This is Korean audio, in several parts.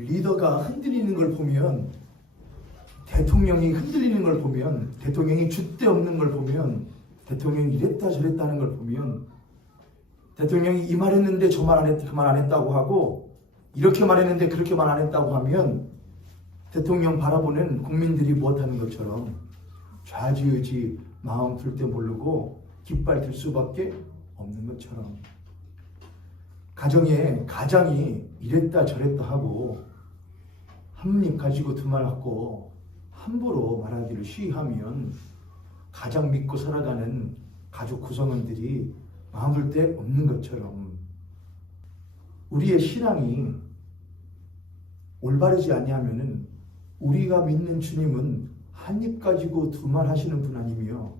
리더가 흔들리는 걸 보면, 대통령이 흔들리는 걸 보면, 대통령이 줏대 없는 걸 보면, 대통령이 이랬다 저랬다 하는 걸 보면, 대통령이 이 말 했는데 저 말 안 했, 그 말 안 했다고 하고, 이렇게 말했는데 그렇게 말 안 했다고 하면 대통령 바라보는 국민들이 무엇하는 것처럼 좌지우지 마음 둘 때 모르고 깃발 들 수밖에 없는 것처럼, 가장이 이랬다 저랬다 하고 한 입 가지고 두 말 갖고 함부로 말하기를 시위하면 가장 믿고 살아가는 가족 구성원들이 마음 둘 데 없는 것처럼, 우리의 신앙이 올바르지 아니하면은 우리가 믿는 주님은 한 입 가지고 두 말 하시는 분 아니며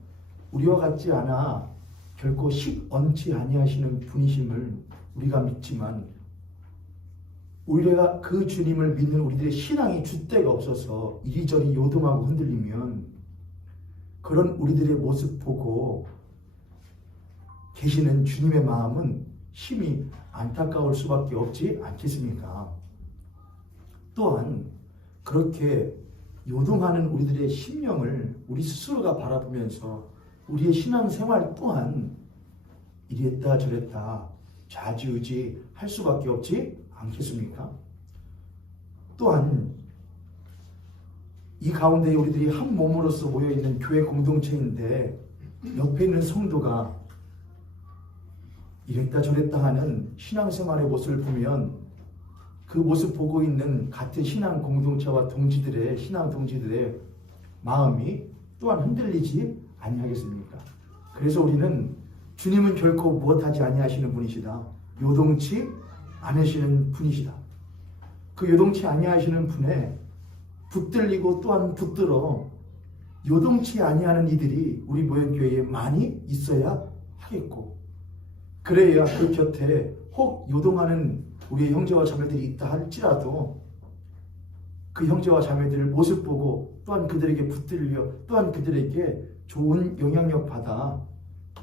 우리와 같지 않아 결코 식 얹지 아니하시는 분이심을 우리가 믿지만, 우리가 그 주님을 믿는 우리들의 신앙이 줏대가 없어서 이리저리 요동하고 흔들리면 그런 우리들의 모습 보고 계시는 주님의 마음은 심히 안타까울 수밖에 없지 않겠습니까? 또한 그렇게 요동하는 우리들의 심령을 우리 스스로가 바라보면서 우리의 신앙생활 또한 이랬다 저랬다 좌지우지 할 수밖에 없지 않겠습니까? 또한 이 가운데 우리들이 한 몸으로서 모여있는 교회 공동체인데 옆에 있는 성도가 이랬다 저랬다 하는 신앙생활의 모습을 보면 그 모습 보고 있는 같은 신앙 공동체와 신앙 동지들의 마음이 또한 흔들리지 아니하겠습니까? 그래서 우리는 주님은 결코 무엇하지 아니하시는 분이시다, 요동치 않으시는 분이시다. 그 요동치 아니하시는 분에 붙들리고 또한 붙들어 요동치 아니하는 이들이 우리 모현교회에 많이 있어야 하겠고, 그래야 그 곁에 혹 요동하는 우리의 형제와 자매들이 있다 할지라도 그 형제와 자매들을 모습 보고 또한 그들에게 붙들려 또한 그들에게 좋은 영향력 받아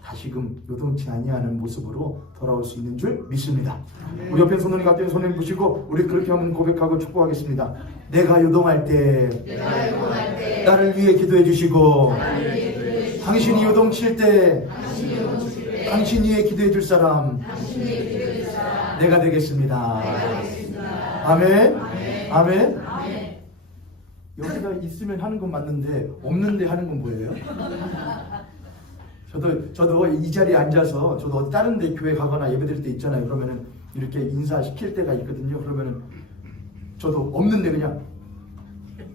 다시금 요동치 아니하는 모습으로 돌아올 수 있는 줄 믿습니다. 우리 옆에 손을 앞에 손을 보시고 우리 그렇게 한번 고백하고 축복하겠습니다. 내가 요동할 때 나를 위해 기도해 주시고, 당신이 요동칠 때 당신 위에 기도해 줄 사람 내가 되겠습니다. 아멘. 아멘. 여기가 있으면 하는 건 맞는데 없는데 하는 건 뭐예요? 저도 이 자리에 앉아서 저도 다른 데 교회 가거나 예배 드릴 때 있잖아요. 그러면은 이렇게 인사시킬 때가 있거든요. 그러면은 저도 없는데 그냥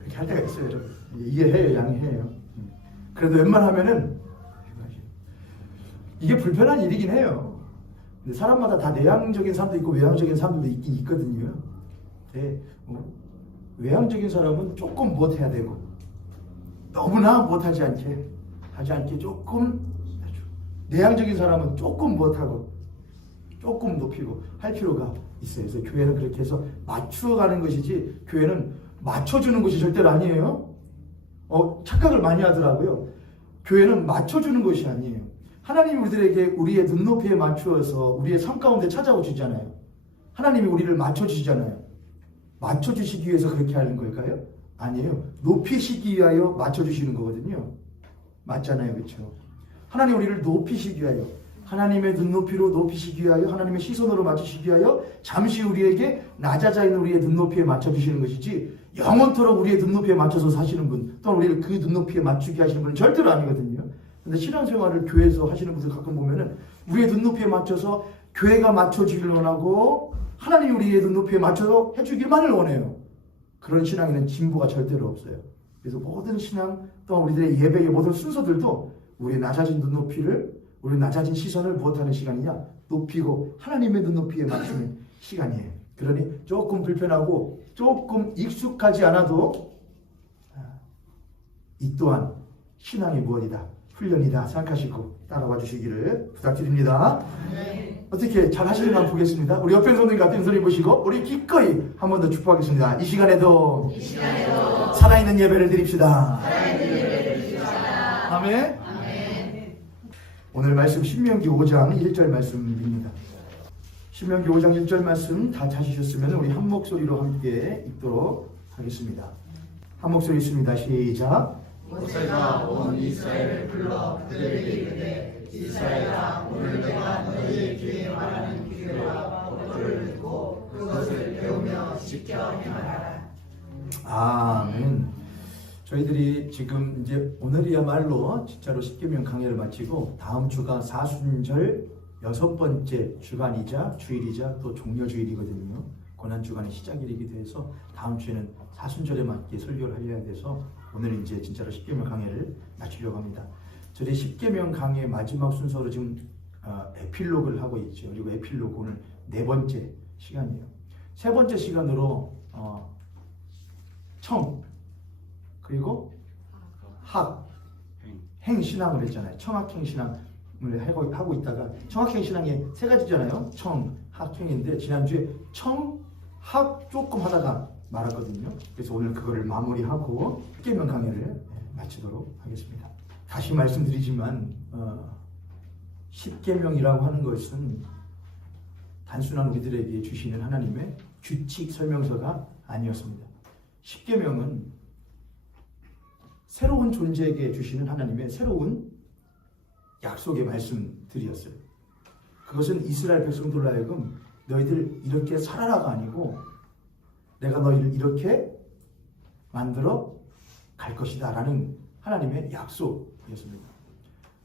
이렇게 할 때가 있어요. 여러분. 이해해요, 양해해요. 그래도 웬만하면은 이게 불편한 일이긴 해요. 근데 사람마다 다 내향적인 사람도 있고 외향적인 사람도 있긴 있거든요. 네, 외향적인 사람은 조금 못해야 되고 너무나 못하지 않게 조금, 내향적인 사람은 조금 못하고 조금 높이고 할 필요가 있어요. 그래서 교회는 그렇게 해서 맞추어가는 것이지 교회는 맞춰주는 것이 절대로 아니에요. 착각을 많이 하더라고요. 교회는 맞춰주는 것이 아니에요. 하나님이 우리들에게 우리의 눈높이에 맞추어서 우리의 삶 가운데 찾아오시잖아요. 하나님이 우리를 맞춰주시잖아요. 맞춰주시기 위해서 그렇게 하는 걸까요? 아니에요. 높이시기 위하여 맞춰주시는 거거든요. 맞잖아요. 그렇죠? 하나님 우리를 높이시기 위하여, 하나님의 눈높이로 높이시기 위하여, 하나님의 시선으로 맞추시기 위하여 잠시 우리에게 낮아져 있는 우리의 눈높이에 맞춰주시는 것이지, 영원토록 우리의 눈높이에 맞춰서 사시는 분, 또는 우리를 그 눈높이에 맞추게 하시는 분은 절대로 아니거든요. 근데 신앙생활을 교회에서 하시는 분들 가끔 보면은 우리의 눈높이에 맞춰서 교회가 맞춰주기를 원하고 하나님이 우리의 눈높이에 맞춰서 해주기만을 원해요. 그런 신앙에는 진보가 절대로 없어요. 그래서 모든 신앙 또한 우리들의 예배의 모든 순서들도 우리의 낮아진 눈높이를, 우리의 낮아진 시선을 무엇하는 시간이냐? 높이고 하나님의 눈높이에 맞추는 시간이에요. 그러니 조금 불편하고 조금 익숙하지 않아도 이 또한 신앙이 무엇이다? 훈련이다 생각하시고 따라와 주시기를 부탁드립니다. 어떻게 잘 하시는지 한번 보겠습니다. 우리 옆에 손님 같은 손님 보시고 우리 기꺼이 한 번 더 축복하겠습니다. 이 시간에도 살아있는 예배를 드립시다. 아멘. 오늘 말씀 신명기 5장 1절 말씀입니다. 신명기 5장 1절 말씀 다 찾으셨으면 우리 한 목소리로 함께 읽도록 하겠습니다. 한 목소리 있습니다. 시작. 모세가 온 이스라엘을 불러 그들에게 이르되 이스라엘아 오늘 내가 너희의 귀에 말하는 규례와 법도를 듣고 그것을 배우며 지켜 행하라. 아멘. 저희들이 지금 이제 오늘이야말로 진짜로 십계명 강해를 마치고 다음 주가 사순절 6번째 주간이자 주일이자 또 종려주일이거든요. 고난주간의 시작일이기도 해서 다음 주에는 사순절에 맞게 설교를 하려야 돼서 오늘 이제 진짜로 십계명 강해를 마치려고 합니다. 저희 십계명 강해 마지막 순서로 지금 에필로그를 하고 있죠. 그리고 에필로그 오늘 4번째 시간이에요. 3번째 시간으로 청 그리고 행신앙을 했잖아요. 청학행신앙을 하고 있다가 청학행신앙이 3가지잖아요. 청, 학행인데 지난주에 청, 학 조금 하다가 말았거든요. 그래서 오늘 그거를 마무리하고 십계명 강해를 마치도록 하겠습니다. 다시 말씀드리지만 십계명이라고 하는 것은 단순한 우리들에게 주시는 하나님의 규칙 설명서가 아니었습니다. 십계명은 새로운 존재에게 주시는 하나님의 새로운 약속의 말씀들이었어요. 그것은 이스라엘 백성들로 하여금 너희들 이렇게 살아라가 아니고 내가 너희를 이렇게 만들어 갈 것이다 라는 하나님의 약속이었습니다.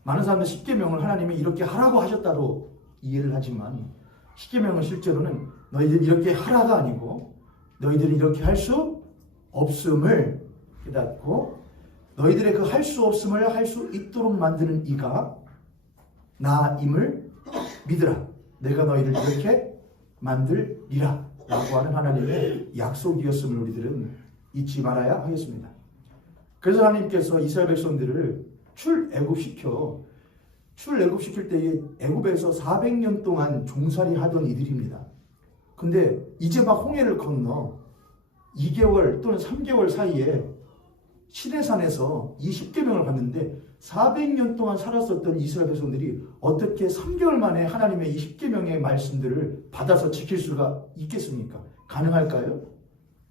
많은 사람들 십계명을 하나님이 이렇게 하라고 하셨다고 이해를 하지만 십계명은 실제로는 너희들 이렇게 하라가 아니고 너희들이 이렇게 할 수 없음을 깨닫고 너희들의 그 할 수 없음을 할 수 있도록 만드는 이가 나임을 믿으라. 내가 너희를 이렇게 만들리라 라고 하는 하나님의 약속이었음을 우리들은 잊지 말아야 하겠습니다. 그래서 하나님께서 이스라엘 백성들을 출애굽시킬 때에 애굽에서 400년 동안 종살이 하던 이들입니다. 근데 이제 막 홍해를 건너 2개월 또는 3개월 사이에 시내산에서 이 십계명을 받는데 400년 동안 살았었던 이스라엘 백성들이 어떻게 3개월 만에 하나님의 이 십계명의 말씀들을 받아서 지킬 수가 있겠습니까? 가능할까요?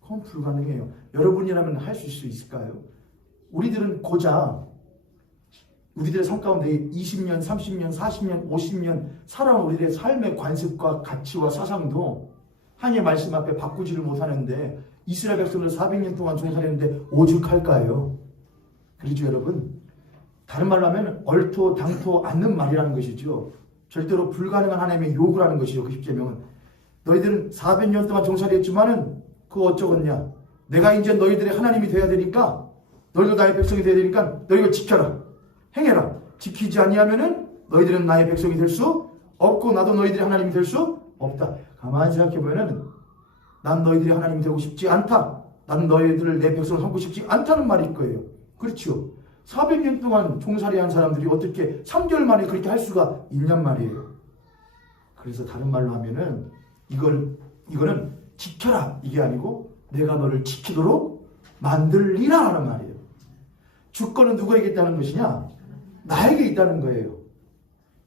그건 불가능해요. 여러분이라면 할 수 있을까요? 우리들은 고작 우리들의 삶 가운데 20년, 30년, 40년, 50년 살아온 우리들의 삶의 관습과 가치와 사상도 하나님의 말씀 앞에 바꾸지를 못하는데 이스라엘 백성들 400년 동안 종살이했는데 오죽할까요? 그렇죠 여러분? 다른 말로 하면 얼토 당토 않는 말이라는 것이죠. 절대로 불가능한 하나님의 요구라는 것이죠. 그 십계명은 너희들은 400년 동안 종살이했지만은 그거 어쩌겠냐? 내가 이제 너희들의 하나님이 되어야 되니까 너희도 나의 백성이 되어야 되니까 너희가 지켜라. 행해라. 지키지 아니하면은 너희들은 나의 백성이 될 수 없고 나도 너희들의 하나님이 될 수 없다. 가만히 생각해보면은 난 너희들이 하나님이 되고 싶지 않다. 난 너희들을 내 백성을 삼고 싶지 않다는 말일 거예요. 그렇죠. 400년 동안 종살이한 사람들이 어떻게 3개월 만에 그렇게 할 수가 있냔 말이에요. 그래서 다른 말로 하면은 이거는 지켜라 이게 아니고 내가 너를 지키도록 만들리라 하는 말이에요. 주권은 누구에게 있다는 것이냐? 나에게 있다는 거예요.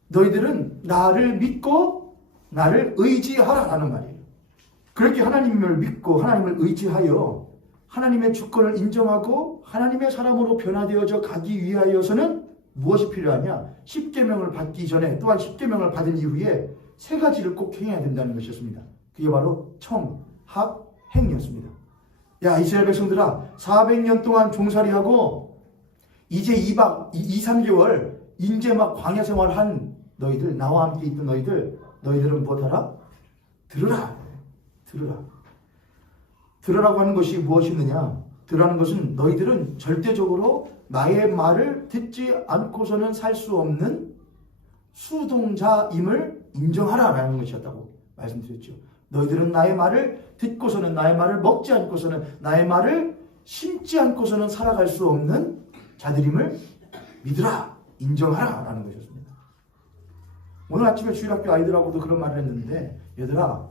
너희들은 나를 믿고 나를 의지하라라는 말이에요. 그렇게 하나님을 믿고 하나님을 의지하여 하나님의 주권을 인정하고 하나님의 사람으로 변화되어져 가기 위하여서는 무엇이 필요하냐? 십계명을 받기 전에 또한 십계명을 받은 이후에 3가지를 꼭 행해야 된다는 것이었습니다. 그게 바로 청, 학, 행이었습니다. 야 이스라엘 백성들아 400년 동안 종살이하고 이제 2, 3개월 이제 막 광야 생활한 너희들 나와 함께 있던 너희들은 무엇하라? 들으라. 들으라고 하는 것이 무엇이느냐? 들으라는 것은 너희들은 절대적으로 나의 말을 듣지 않고서는 살 수 없는 수동자임을 인정하라라는 것이었다고 말씀드렸죠. 너희들은 나의 말을 듣고서는 나의 말을 먹지 않고서는 나의 말을 심지 않고서는 살아갈 수 없는 자들임을 믿으라, 인정하라 라는 것이었습니다. 오늘 아침에 주일학교 아이들하고도 그런 말을 했는데 얘들아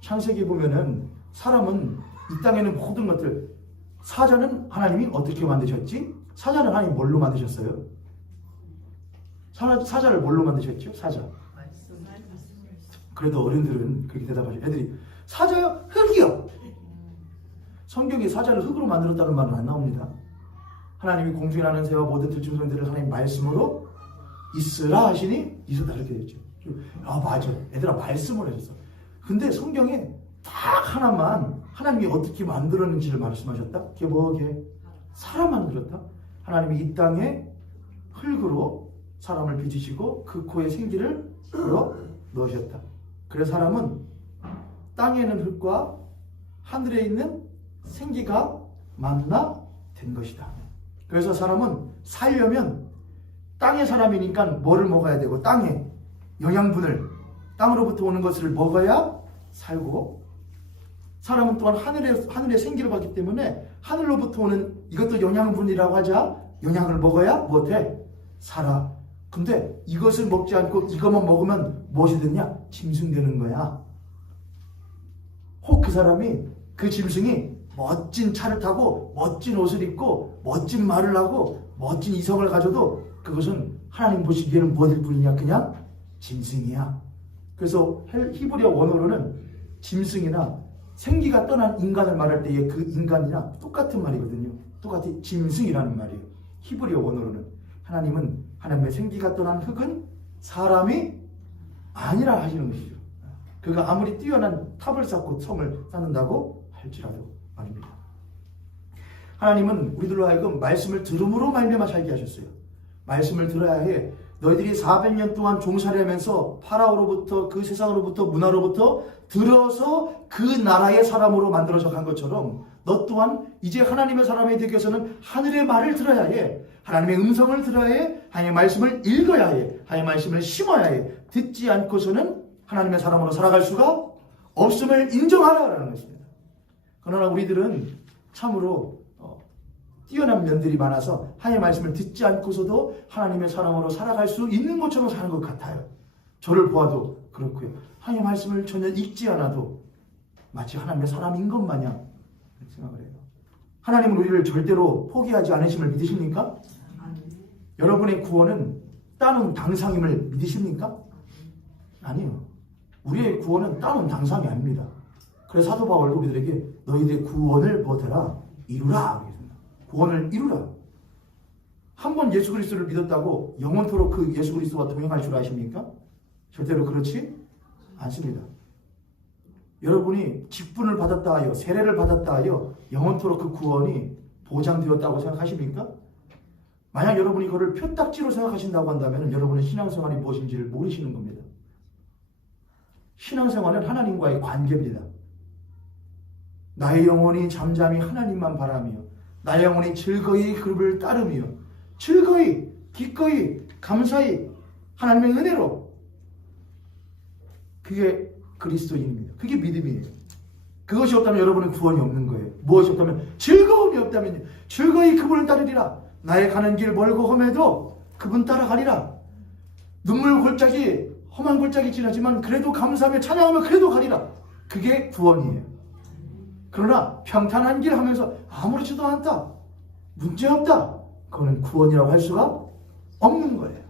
창세기 보면은 사람은 이 땅에는 모든 것들 사자는 하나님이 어떻게 만드셨지? 사자는 하나님이 뭘로 만드셨어요? 사자를 뭘로 만드셨죠? 사자 그래도 어른들은 그렇게 대답하죠. 애들이 사자요? 흙이요. 성경에 사자를 흙으로 만들었다는 말은 안 나옵니다. 하나님이 공중에 나는 새와 모든 들짐승들을 하나님 말씀으로 있으라 하시니 있었다 이렇게 됐죠. 아 맞아. 애들아 말씀을 해줬어. 근데 성경에 딱 하나만 하나님이 어떻게 만들었는지를 말씀하셨다. 그게 뭐게? 사람 만들었다. 하나님이 이 땅에 흙으로 사람을 빚으시고 그 코에 생기를 불어 넣으셨다. 그래서 사람은 땅에 있는 흙과 하늘에 있는 생기가 만나 된 것이다. 그래서 사람은 살려면 땅의 사람이니까 뭐를 먹어야 되고 땅에 영양분을 땅으로부터 오는 것을 먹어야 살고, 사람은 또한 하늘의 생기를 받기 때문에 하늘로부터 오는 이것도 영양분이라고 하자 영양을 먹어야 못해 살아. 근데 이것을 먹지 않고 이것만 먹으면 무엇이 되냐? 짐승되는 거야. 혹 그 사람이 그 짐승이 멋진 차를 타고 멋진 옷을 입고 멋진 말을 하고 멋진 이성을 가져도 그것은 하나님 보시기에는 무엇일 뿐이냐? 그냥 짐승이야. 그래서 히브리어 원어로는 짐승이나 생기가 떠난 인간을 말할 때의 그 인간이나 똑같은 말이거든요. 똑같이 짐승이라는 말이에요. 히브리어 원어로는. 하나님은 하나님의 생기가 떠난 흙은 사람이 아니라 하시는 것이죠. 그가 아무리 뛰어난 탑을 쌓고 성을 쌓는다고 할지라도 말입니다. 하나님은 우리들로 하여금 말씀을 들음으로 말미암아 살게 하셨어요. 말씀을 들어야 해. 너희들이 400년 동안 종살이하면서 파라오로부터 그 세상으로부터 문화로부터 들어서 그 나라의 사람으로 만들어져 간 것처럼 너 또한 이제 하나님의 사람이 되기 위해서는 하늘의 말을 들어야 해. 하나님의 음성을 들어야 해. 하나님의 말씀을 읽어야 해. 하나님의 말씀을 심어야 해. 듣지 않고서는 하나님의 사람으로 살아갈 수가 없음을 인정하라는 것입니다. 그러나 우리들은 참으로 뛰어난 면들이 많아서 하나님의 말씀을 듣지 않고서도 하나님의 사람으로 살아갈 수 있는 것처럼 사는 것 같아요. 저를 보아도 그렇고요. 하나님의 말씀을 전혀 읽지 않아도 마치 하나님의 사람인 것 마냥 생각을 해요. 하나님은 우리를 절대로 포기하지 않으심을 믿으십니까? 여러분의 구원은 따놓은 당상임을 믿으십니까? 아니요. 우리의 구원은 따놓은 당상이 아닙니다. 그래서 사도 바울도 우리들에게 너희들의 구원을 뭐더라? 이루라. 구원을 이루라. 한 번 예수 그리스도를 믿었다고 영원토록 그 예수 그리스도와 동행할 줄 아십니까? 절대로 그렇지 않습니다. 여러분이 직분을 받았다 하여 세례를 받았다 하여 영원토록 그 구원이 보장되었다고 생각하십니까? 만약 여러분이 그걸 표딱지로 생각하신다고 한다면 여러분의 신앙생활이 무엇인지를 모르시는 겁니다. 신앙생활은 하나님과의 관계입니다. 나의 영혼이 잠잠히 하나님만 바라며 나의 영혼이 즐거이 그를 따르며 즐거이 기꺼이 감사히 하나님의 은혜로, 그게 그리스도인입니다. 그게 믿음이에요. 그것이 없다면 여러분은 구원이 없는 거예요. 무엇이 없다면 즐거움이 없다면 즐거이 그분을 따르리라. 나의 가는 길 멀고 험해도 그분 따라가리라. 눈물 골짜기 험한 골짜기 지나지만 그래도 감사하며 찬양하며 그래도 가리라. 그게 구원이에요. 그러나 평탄한 길 하면서 아무렇지도 않다, 문제없다, 그거는 구원이라고 할 수가 없는 거예요.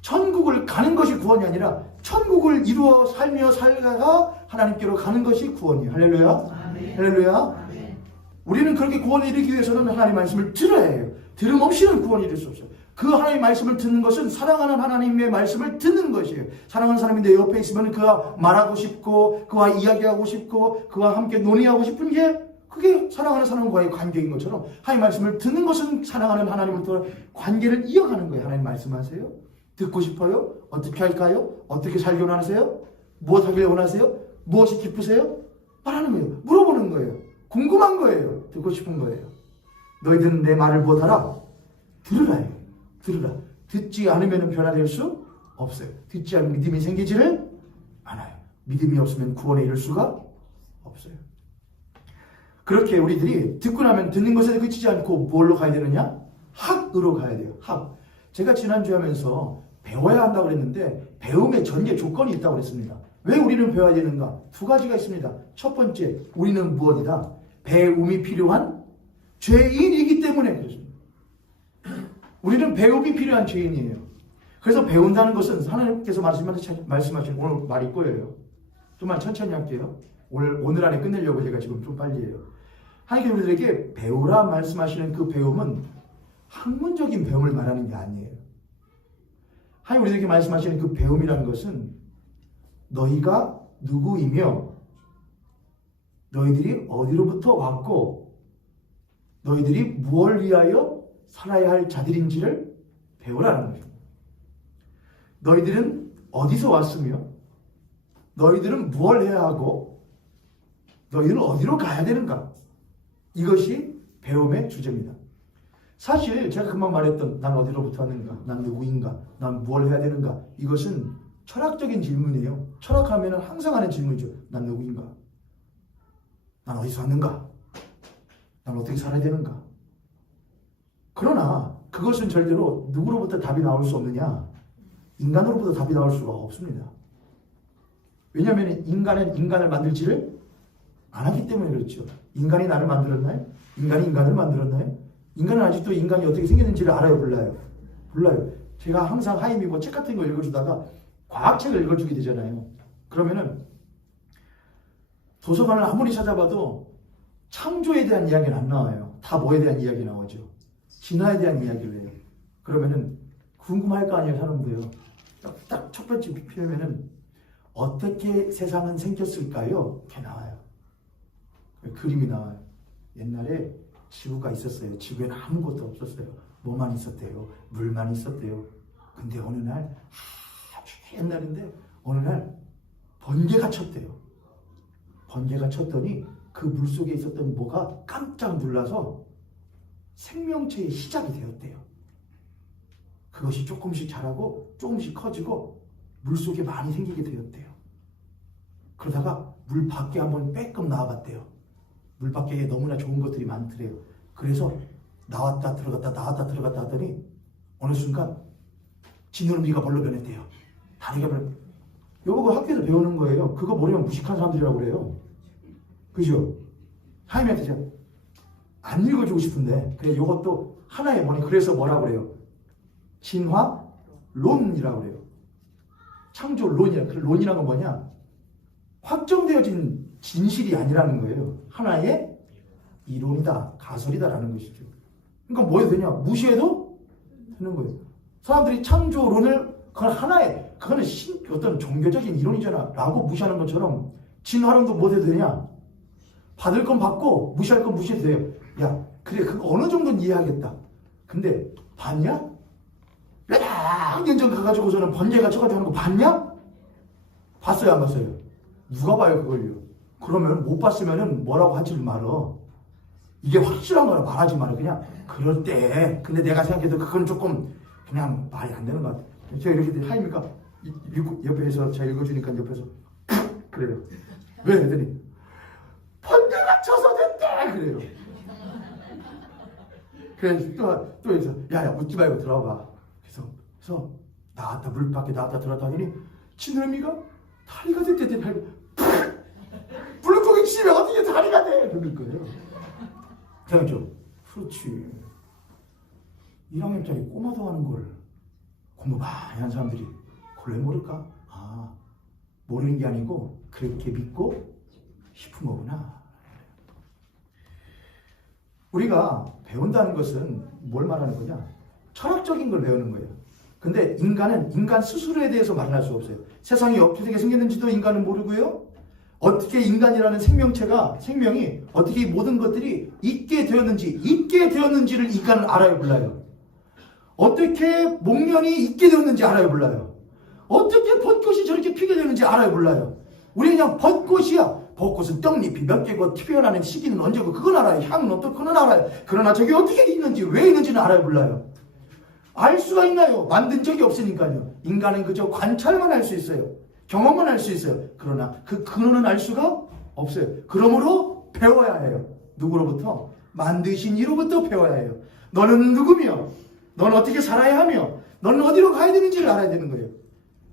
천국을 가는 것이 구원이 아니라 천국을 이루어 살며 살다가 하나님께로 가는 것이 구원이에요. 할렐루야. 아멘. 할렐루야. 아멘. 우리는 그렇게 구원을 이루기 위해서는 하나님의 말씀을 들어야 해요. 들음 없이는 구원이 될 수 없어요. 그 하나님의 말씀을 듣는 것은 사랑하는 하나님의 말씀을 듣는 것이에요. 사랑하는 사람이 내 옆에 있으면 그와 말하고 싶고 그와 이야기하고 싶고 그와 함께 논의하고 싶은 게 그게 사랑하는 사람과의 관계인 것처럼 하나님의 말씀을 듣는 것은 사랑하는 하나님과 관계를 이어가는 거예요. 하나님 말씀하세요. 듣고 싶어요? 어떻게 할까요? 어떻게 살기 원하세요? 무엇 하길 원하세요? 무엇이 기쁘세요? 말하는 거예요. 물어보는 거예요. 궁금한 거예요. 듣고 싶은 거예요. 너희들은 내 말을 못하라? 들으라. 들으라. 듣지 않으면 변화될 수 없어요. 듣지 않으면 믿음이 생기지를 않아요. 믿음이 없으면 구원에 이를 수가 없어요. 그렇게 우리들이 듣고 나면 듣는 것에 그치지 않고 뭘로 가야 되느냐? 학으로 가야 돼요. 학. 제가 지난주에 하면서 배워야 한다고 그랬는데 배움의 전제 조건이 있다고 그랬습니다. 왜 우리는 배워야 되는가? 두 가지가 있습니다. 첫 번째, 우리는 무엇이다? 배움이 필요한 죄인이기 때문에 그렇습니다. 우리는 배움이 필요한 죄인이에요. 그래서 배운다는 것은 하나님께서 말씀하신 오늘 말이 거예요. 좀만 천천히 할게요. 오늘 안에 끝내려고 제가 지금 좀 빨리 해요. 하나님께서 우리들에게 배우라 말씀하시는 그 배움은 학문적인 배움을 말하는 게 아니에요. 하나님 우리들에게 말씀하시는 그 배움이라는 것은 너희가 누구이며 너희들이 어디로부터 왔고 너희들이 무엇을 위하여 살아야 할 자들인지를 배우라는 거예요. 너희들은 어디서 왔으며 너희들은 무엇을 해야 하고 너희들은 어디로 가야 되는가? 이것이 배움의 주제입니다. 사실 제가 금방 말했던 난 어디로부터 왔는가? 난 누구인가? 난 무엇을 해야 되는가? 이것은 철학적인 질문이에요. 철학하면 항상 하는 질문이죠. 난 누구인가? 난 어디서 왔는가? 난 어떻게 살아야 되는가? 그러나 그것은 절대로 누구로부터 답이 나올 수 없느냐? 인간으로부터 답이 나올 수가 없습니다. 왜냐하면 인간은 인간을 만들지를 않았기 때문에 그렇죠. 인간이 나를 만들었나요? 인간이 인간을 만들었나요? 인간은 아직도 인간이 어떻게 생겼는지를 알아요? 몰라요? 몰라요. 제가 항상 하임이 뭐 책 같은 거 읽어주다가 과학책을 읽어주게 되잖아요. 그러면은 도서관을 아무리 찾아봐도 창조에 대한 이야기는 안 나와요. 다 뭐에 대한 이야기 나오죠. 진화에 대한 이야기를 해요. 그러면은 궁금할 거 아니에요, 사람도요. 딱 첫 번째 표현은 어떻게 세상은 생겼을까요? 이렇게 나와요. 그림이 나와요. 옛날에 지구가 있었어요. 지구에는 아무것도 없었어요. 뭐만 있었대요? 물만 있었대요. 근데 어느 날 아주 옛날인데 어느 날 번개가 쳤대요. 번개가 쳤더니 그 물속에 있었던 뭐가 깜짝 놀라서 생명체의 시작이 되었대요. 그것이 조금씩 자라고 조금씩 커지고 물속에 많이 생기게 되었대요. 그러다가 물 밖에 한번 빼끔 나와봤대요. 물 밖에 너무나 좋은 것들이 많더래요. 그래서 나왔다 들어갔다 나왔다 들어갔다 하더니 어느 순간 진흙비가 벌로 변했대요. 다리가 변. 요거 학교에서 배우는 거예요. 그거 모르면 무식한 사람들이라고 그래요. 그죠? 하임한테 제가 안 읽어주고 싶은데 그래 요것도 하나의 뭐니 그래서 뭐라고 그래요? 진화론이라고 그래요. 창조론이라. 그 론이라는 건 뭐냐? 확정되어진 진실이 아니라는 거예요. 하나의 이론이다, 가설이다라는 것이죠. 그러니까 뭐 해도 되냐? 무시해도 되는 거예요. 사람들이 창조론을 그건 하나의 그거는 어떤 종교적인 이론이잖아 라고 무시하는 것처럼 진화론도 뭐 해도 되냐? 받을 건 받고 무시할 건 무시해도 돼요. 야, 그래 그거 어느 정도는 이해하겠다. 근데 봤냐? 몇 년 전 가가지고서는 번개가 쳐가지고 하는 거 봤냐? 봤어요, 안 봤어요? 누가 봐요, 그걸요? 그러면 못 봤으면은 뭐라고 하지 말어. 이게 확실한 거라 말하지 말어. 그냥 그럴 때. 근데 내가 생각해도 그건 조금 그냥 말이 안 되는 것 같아. 제가 이렇게 하니까 옆에서 제가 읽어주니까 옆에서 그래요. 왜? 그랬더니 번개가 쳐서 됐대! 그래요. 그래서 또 해서 야야 묻지 말고 들어봐. 그래서 나왔다 물 밖에 나왔다 들어왔다 하더니 진흙미가 다리가 됐대. 물고기 치면 어떻게 다리가 돼? 그럴 거예요. 그렇죠. 그렇지. 1학년짜리 꼬마도 하는 걸 공부 많이 한 사람들이 그걸 왜 모를까? 아, 모르는 게 아니고 그렇게 믿고 싶은 거구나. 우리가 배운다는 것은 뭘 말하는 거냐? 철학적인 걸 배우는 거예요. 근데 인간은 인간 스스로에 대해서 말할 수 없어요. 세상이 어떻게 생겼는지도 인간은 모르고요. 어떻게 인간이라는 생명이 어떻게 이 모든 것들이 있게 되었는지를 인간은 알아요, 몰라요? 어떻게 목련이 있게 되었는지 알아요, 몰라요? 어떻게 벚꽃이 저렇게 피게 되는지 알아요, 몰라요? 우리 그냥 벚꽃이야. 벚꽃은 떡잎이 몇 개고 피어나는 시기는 언제고 그건 알아요. 향은 어떻고 그건 알아요. 그러나 저게 어떻게 있는지 왜 있는지는 알아요, 몰라요? 알 수가 있나요? 만든 적이 없으니까요. 인간은 그저 관찰만 할 수 있어요. 경험만 할 수 있어요. 그러나 그 근원은 알 수가 없어요. 그러므로 배워야 해요. 누구로부터? 만드신 이로부터 배워야 해요. 너는 누구며? 너는 어떻게 살아야 하며? 너는 어디로 가야 되는지를 알아야 되는 거예요.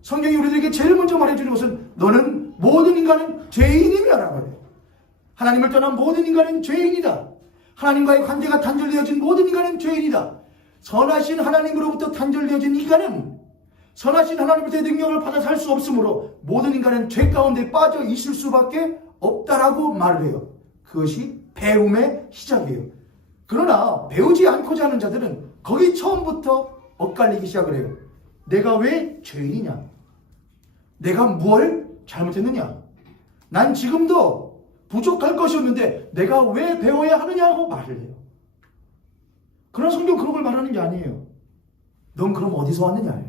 성경이 우리들에게 제일 먼저 말해주는 것은 너는 모든 인간은 죄인이며라고 해요. 하나님을 떠난 모든 인간은 죄인이다. 하나님과의 관계가 단절되어진 모든 인간은 죄인이다. 선하신 하나님으로부터 단절되어진 인간은 선하신 하나님의 능력을 받아 살 수 없으므로 모든 인간은 죄 가운데 빠져 있을 수밖에 없다라고 말을 해요. 그것이 배움의 시작이에요. 그러나 배우지 않고자 하는 자들은 거기 처음부터 엇갈리기 시작을 해요. 내가 왜 죄인이냐? 내가 뭘 잘못했느냐? 난 지금도 부족할 것이 없는데 내가 왜 배워야 하느냐고 말을 해요. 그러나 성경 그런 걸 말하는 게 아니에요. 넌 그럼 어디서 왔느냐?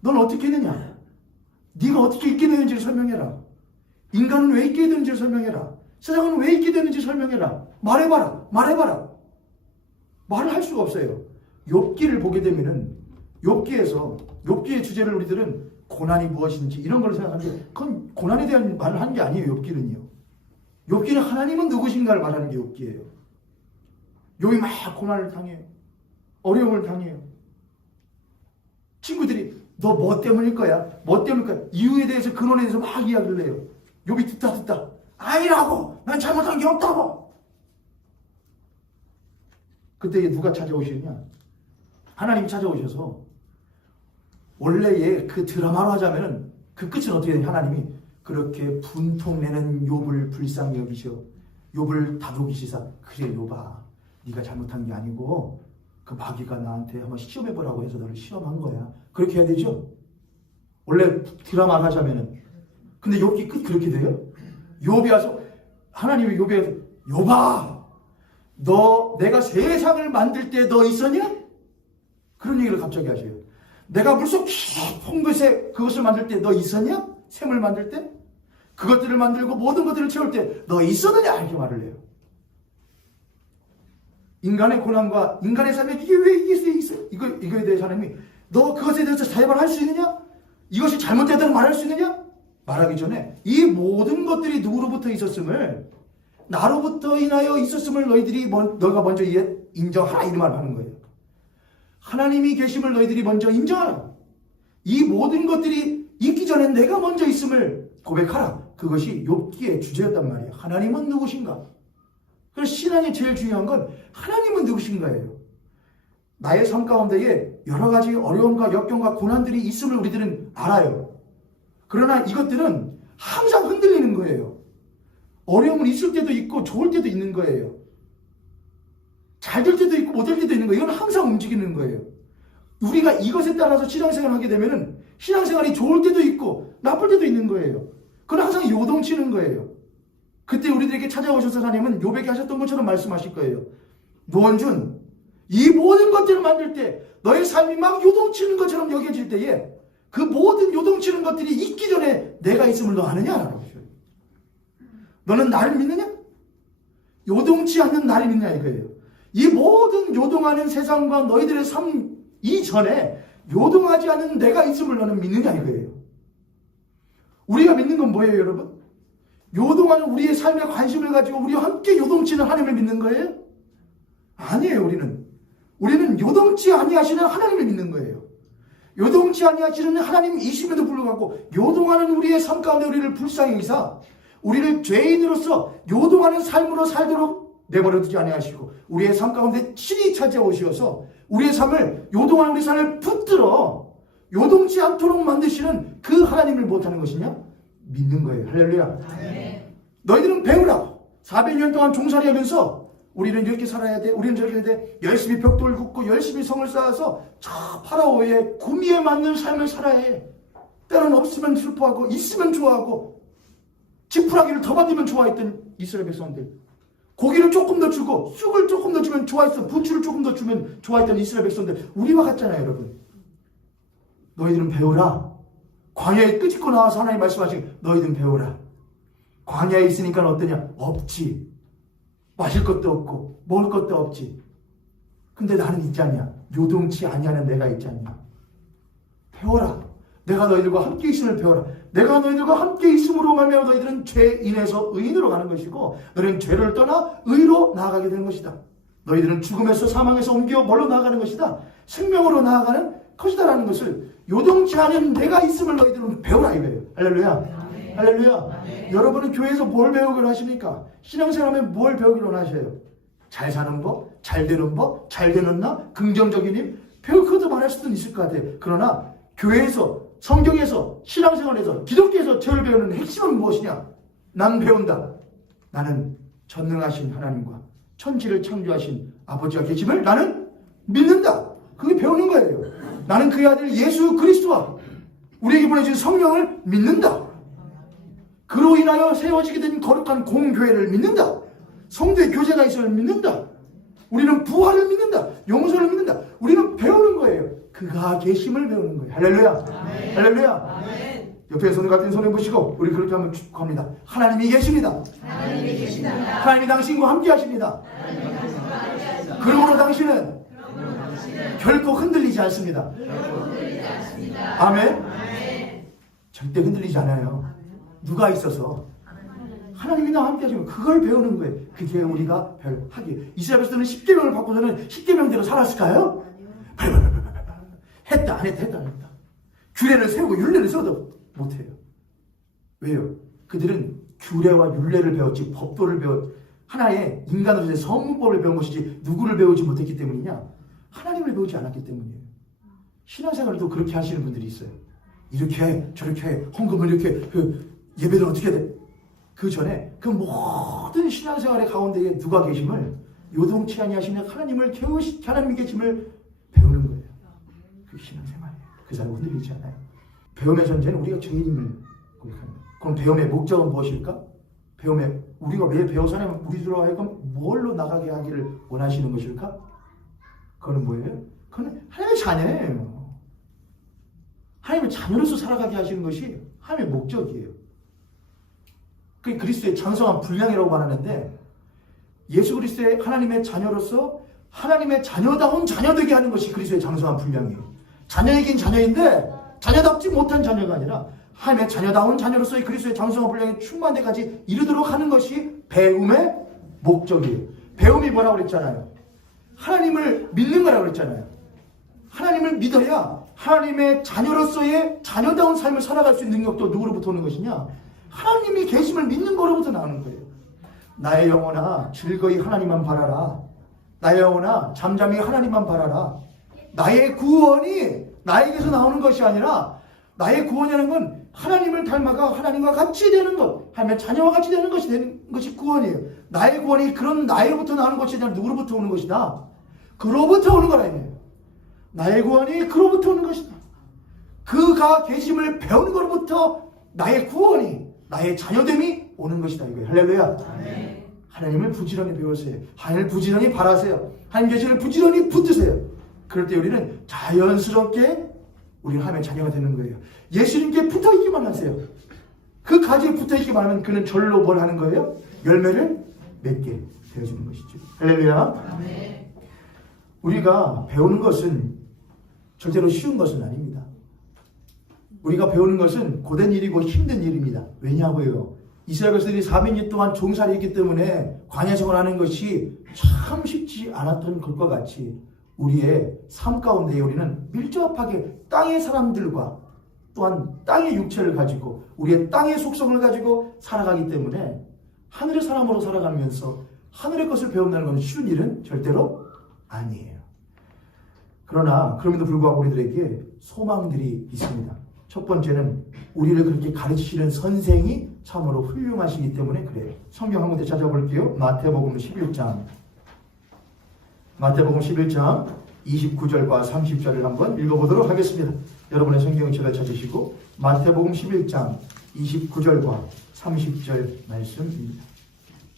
넌 어떻게 했느냐? 네가 어떻게 있게 되는지를 설명해라. 인간은 왜 있게 되는지를 설명해라. 세상은 왜 있게 되는지 설명해라. 말해봐라. 말을 할 수가 없어요. 욥기를 보게 되면은 욥기의 주제를 우리들은 고난이 무엇인지 이런 걸 생각하는데 그건 고난에 대한 말을 하는 게 아니에요. 욥기는요. 욥기는 하나님은 누구신가를 말하는 게 욥기예요. 욥이 막 고난을 당해요. 어려움을 당해요. 친구들이 너 뭐 때문일 거야? 뭐 때문일 거야? 이유에 대해서 근원에 대해서 막 이야기를 해요. 욥이 듣다 아니라고! 난 잘못한 게 없다고! 그때 누가 찾아오시느냐? 하나님이 찾아오셔서 원래의 그 드라마로 하자면은 그 끝은 어떻게 되냐? 하나님이 그렇게 분통내는 욥을 불쌍히 여기셔 욥을 다독이시사 그래 욥아 네가 잘못한 게 아니고 그 마귀가 나한테 한번 시험해보라고 해서 너를 시험한 거야. 그렇게 해야 되죠? 원래 드라마를 하자면은. 근데 욥기 끝 그렇게 돼요? 욥이 와서 하나님이 욥에 욥아 너 내가 세상을 만들 때 너 있었냐? 그런 얘기를 갑자기 하셔요. 내가 물속 깊은 곳에 그것을 만들 때 너 있었냐? 샘을 만들 때? 그것들을 만들고 모든 것들을 채울 때 너 있었느냐? 이렇게 말을 해요. 인간의 고난과 인간의 삶에 이게 왜 이게 있어? 이거에 대해서 하나님이 너 그것에 대해서 자해발할 수 있느냐? 이것이 잘못됐다고 말할 수 있느냐? 말하기 전에 이 모든 것들이 누구로부터 있었음을 나로부터 인하여 있었음을 너가 먼저 인정하라 이 말을 하는 거예요. 하나님이 계심을 너희들이 먼저 인정하라. 이 모든 것들이 있기 전에 내가 먼저 있음을 고백하라. 그것이 욥기의 주제였단 말이에요. 하나님은 누구신가? 그래서 신앙의 제일 중요한 건 하나님은 누구신가예요. 나의 삶 가운데에 여러 가지 어려움과 역경과 고난들이 있음을 우리들은 알아요. 그러나 이것들은 항상 흔들리는 거예요. 어려움은 있을 때도 있고 좋을 때도 있는 거예요. 잘 될 때도 있고 못 될 때도 있는 거예요. 이건 항상 움직이는 거예요. 우리가 이것에 따라서 신앙생활을 하게 되면은 신앙생활이 좋을 때도 있고 나쁠 때도 있는 거예요. 그건 항상 요동치는 거예요. 그때 우리들에게 찾아오셔서 하나님은 욥에게 하셨던 것처럼 말씀하실 거예요. 노원준, 이 모든 것들을 만들 때 너의 삶이 막 요동치는 것처럼 여겨질 때에 그 모든 요동치는 것들이 있기 전에 내가 있음을 너 아느냐? 너는 나를 믿느냐? 요동치 않는 나를 믿느냐 이거예요. 이 모든 요동하는 세상과 너희들의 삶 이전에 요동하지 않는 내가 있음을 너는 믿느냐 이거예요. 우리가 믿는 건 뭐예요 여러분? 요동하는 우리의 삶에 관심을 가지고 우리와 함께 요동치는 하나님을 믿는 거예요? 아니에요. 우리는 요동치 아니하시는 하나님을 믿는 거예요. 요동치 아니하시는 하나님이심에도 불구하고 요동하는 우리의 삶 가운데 우리를 불쌍히 여기사 우리를 죄인으로서 요동하는 삶으로 살도록 내버려두지 아니하시고 우리의 삶 가운데 친히 찾아오셔서 우리의 삶을 요동하는 우리 삶을 붙들어 요동치 않도록 만드시는 그 하나님을 못하는 것이냐? 믿는 거예요. 할렐루야. 네. 너희들은 배우라. 400년 동안 종살이 하면서 우리는 이렇게 살아야 돼. 우리는 저렇게 해야 돼. 열심히 벽돌을 굽고 열심히 성을 쌓아서 저 파라오의 구미에 맞는 삶을 살아야 해. 때는 없으면 슬퍼하고 있으면 좋아하고 지푸라기를 더 받으면 좋아했던 이스라엘 백성들. 고기를 조금 더 주고 쑥을 조금 더 주면 좋아했어. 부추를 조금 더 주면 좋아했던 이스라엘 백성들. 우리와 같잖아요 여러분. 너희들은 배우라. 광야에 끄집고 나와서 하나님 말씀하신 너희들은 배우라. 광야에 있으니까 어떠냐? 없지. 마실 것도 없고 먹을 것도 없지. 근데 나는 있지 않냐? 요동치 아니하는 내가 있지 않냐? 배워라. 내가 너희들과 함께 있음을 배워라. 내가 너희들과 함께 있음으로 말미암아 너희들은 죄인에서 의인으로 가는 것이고 너희는 죄를 떠나 의로 나아가게 되는 것이다. 너희들은 죽음에서 사망에서 옮겨 뭘로 나아가는 것이다. 생명으로 나아가는 것이다라는 것을 요동치 않은 내가 있음을 너희들은 배우라 이거예요. 할렐루야. 할렐루야. 여러분은 교회에서 뭘 배우기로 하십니까? 신앙생활하면 뭘 배우기로 원하셔요? 잘 사는 법, 잘 되는 법, 잘 되는 나, 긍정적인 힘, 그것도 말할 수도 있을 것 같아요. 그러나 교회에서, 성경에서, 신앙생활에서, 기독교에서 저를 배우는 핵심은 무엇이냐? 난 배운다. 나는 전능하신 하나님과 천지를 창조하신 아버지가 계심을 나는 믿는다. 그게 배우는 거예요. 나는 그의 아들 예수 그리스도와 우리에게 보내준 성령을 믿는다. 그로 인하여 세워지게 된 거룩한 공교회를 믿는다. 성도의 교제가 있음을 믿는다. 우리는 부활을 믿는다. 용서를 믿는다. 우리는 배우는 거예요. 그가 계심을 배우는 거예요. 할렐루야. 아멘. 할렐루야. 아멘. 옆에 손을 같은 손에 보시고 우리 그렇게 한번 축복합니다. 하나님이 계십니다. 하나님이 계십니다. 하나님이 당신과 함께 하십니다. 그러므로 당신은 결코 흔들리지 않습니다. 아멘. 절대 흔들리지 않아요. 누가 있어서? 하나님이 나와 함께 하시면 그걸 배우는 거예요. 그게 우리가 하기. 이스라엘 백성들은 10계명을 받고서는 10계명대로 살았을까요? 했다 안 했다 했다 안 했다. 규례를 세우고 율례를 세워도 못해요. 왜요? 그들은 규례와 율례를 배웠지 법도를 하나의 인간으로서의 성문법을 배운 것이지 누구를 배우지 못했기 때문이냐? 하나님을 배우지 않았기 때문이에요. 신앙생활도 그렇게 하시는 분들이 있어요. 이렇게 저렇게 헌금을 이렇게 예배를 어떻게 돼? 그 전에 그 모든 신앙생활의 가운데에 누가 계심을 요동치 아니하시는 하나님이 계심을 배우는 거예요. 그 신앙생활이에요. 그 사람 흔들리지 않아요. 배움의 전제는 우리가 죄인임을 고백하는 거예요. 그럼 배움의 목적은 무엇일까? 우리가 왜 배워서 하냐면 우리들로 하여금 뭘로 나가게 하기를 원하시는 것일까? 그거는 뭐예요? 그건 하나님의 자녀예요. 하나님의 자녀로서 살아가게 하시는 것이 하나님의 목적이에요. 그게 그리스도의 장성한 분량이라고 말하는데 예수 그리스도의 하나님의 자녀로서 하나님의 자녀다운 자녀 되게 하는 것이 그리스도의 장성한 분량이에요. 자녀이긴 자녀인데 자녀답지 못한 자녀가 아니라 하나님의 자녀다운 자녀로서의 그리스도의 장성한 분량에 충만한 데까지 이르도록 하는 것이 배움의 목적이에요. 배움이 뭐라고 그랬잖아요. 하나님을 믿는 거라고 그랬잖아요. 하나님을 믿어야 하나님의 자녀로서의 자녀다운 삶을 살아갈 수 있는 능력도 누구로부터 오는 것이냐? 하나님이 계심을 믿는 거로부터 나오는 거예요. 나의 영혼아 즐거이 하나님만 바라라. 나의 영혼아 잠잠히 하나님만 바라라. 나의 구원이 나에게서 나오는 것이 아니라 나의 구원이라는 건 하나님을 닮아가 하나님과 같이 되는 것, 하나님의 자녀와 같이 되는 것이 구원이에요. 나의 구원이 그런 나로부터 나오는 것이 아니라 누구로부터 오는 것이다. 그로부터 오는 거라 이거예요. 나의 구원이 그로부터 오는 것이다. 그가 계심을 배우는 것로부터 나의 구원이, 나의 자녀됨이 오는 것이다 이거예요. 할렐루야. 아멘. 하나님을 부지런히 배우세요. 하나님을 부지런히 바라세요. 하나님 계시를 부지런히 붙드세요. 그럴 때 우리는 자연스럽게 우리는 하나님의 자녀가 되는 거예요. 예수님께 붙어있기만 하세요. 그 가지에 붙어있기만 하면 그는 절로 뭘 하는 거예요? 열매를 맺게 되어지는 것이죠. 할렐루야. 아멘. 우리가 배우는 것은 절대로 쉬운 것은 아닙니다. 우리가 배우는 것은 고된 일이고 힘든 일입니다. 왜냐고요? 이스라엘 백성들이 400년 동안 종살이했기 때문에 광야 생활하는 것이 참 쉽지 않았던 것과 같이 우리의 삶 가운데 우리는 밀접하게 땅의 사람들과 또한 땅의 육체를 가지고 우리의 땅의 속성을 가지고 살아가기 때문에 하늘의 사람으로 살아가면서 하늘의 것을 배운다는 것은 쉬운 일은 절대로 아니에요. 그러나 그럼에도 불구하고 우리들에게 소망들이 있습니다. 첫 번째는 우리를 그렇게 가르치시는 선생이 참으로 훌륭하시기 때문에 그래요. 성경 한 군데 찾아볼게요. 마태복음 11장 29절과 30절을 한번 읽어보도록 하겠습니다. 여러분의 성경을 제가 찾으시고 마태복음 11장 29절과 30절 말씀입니다.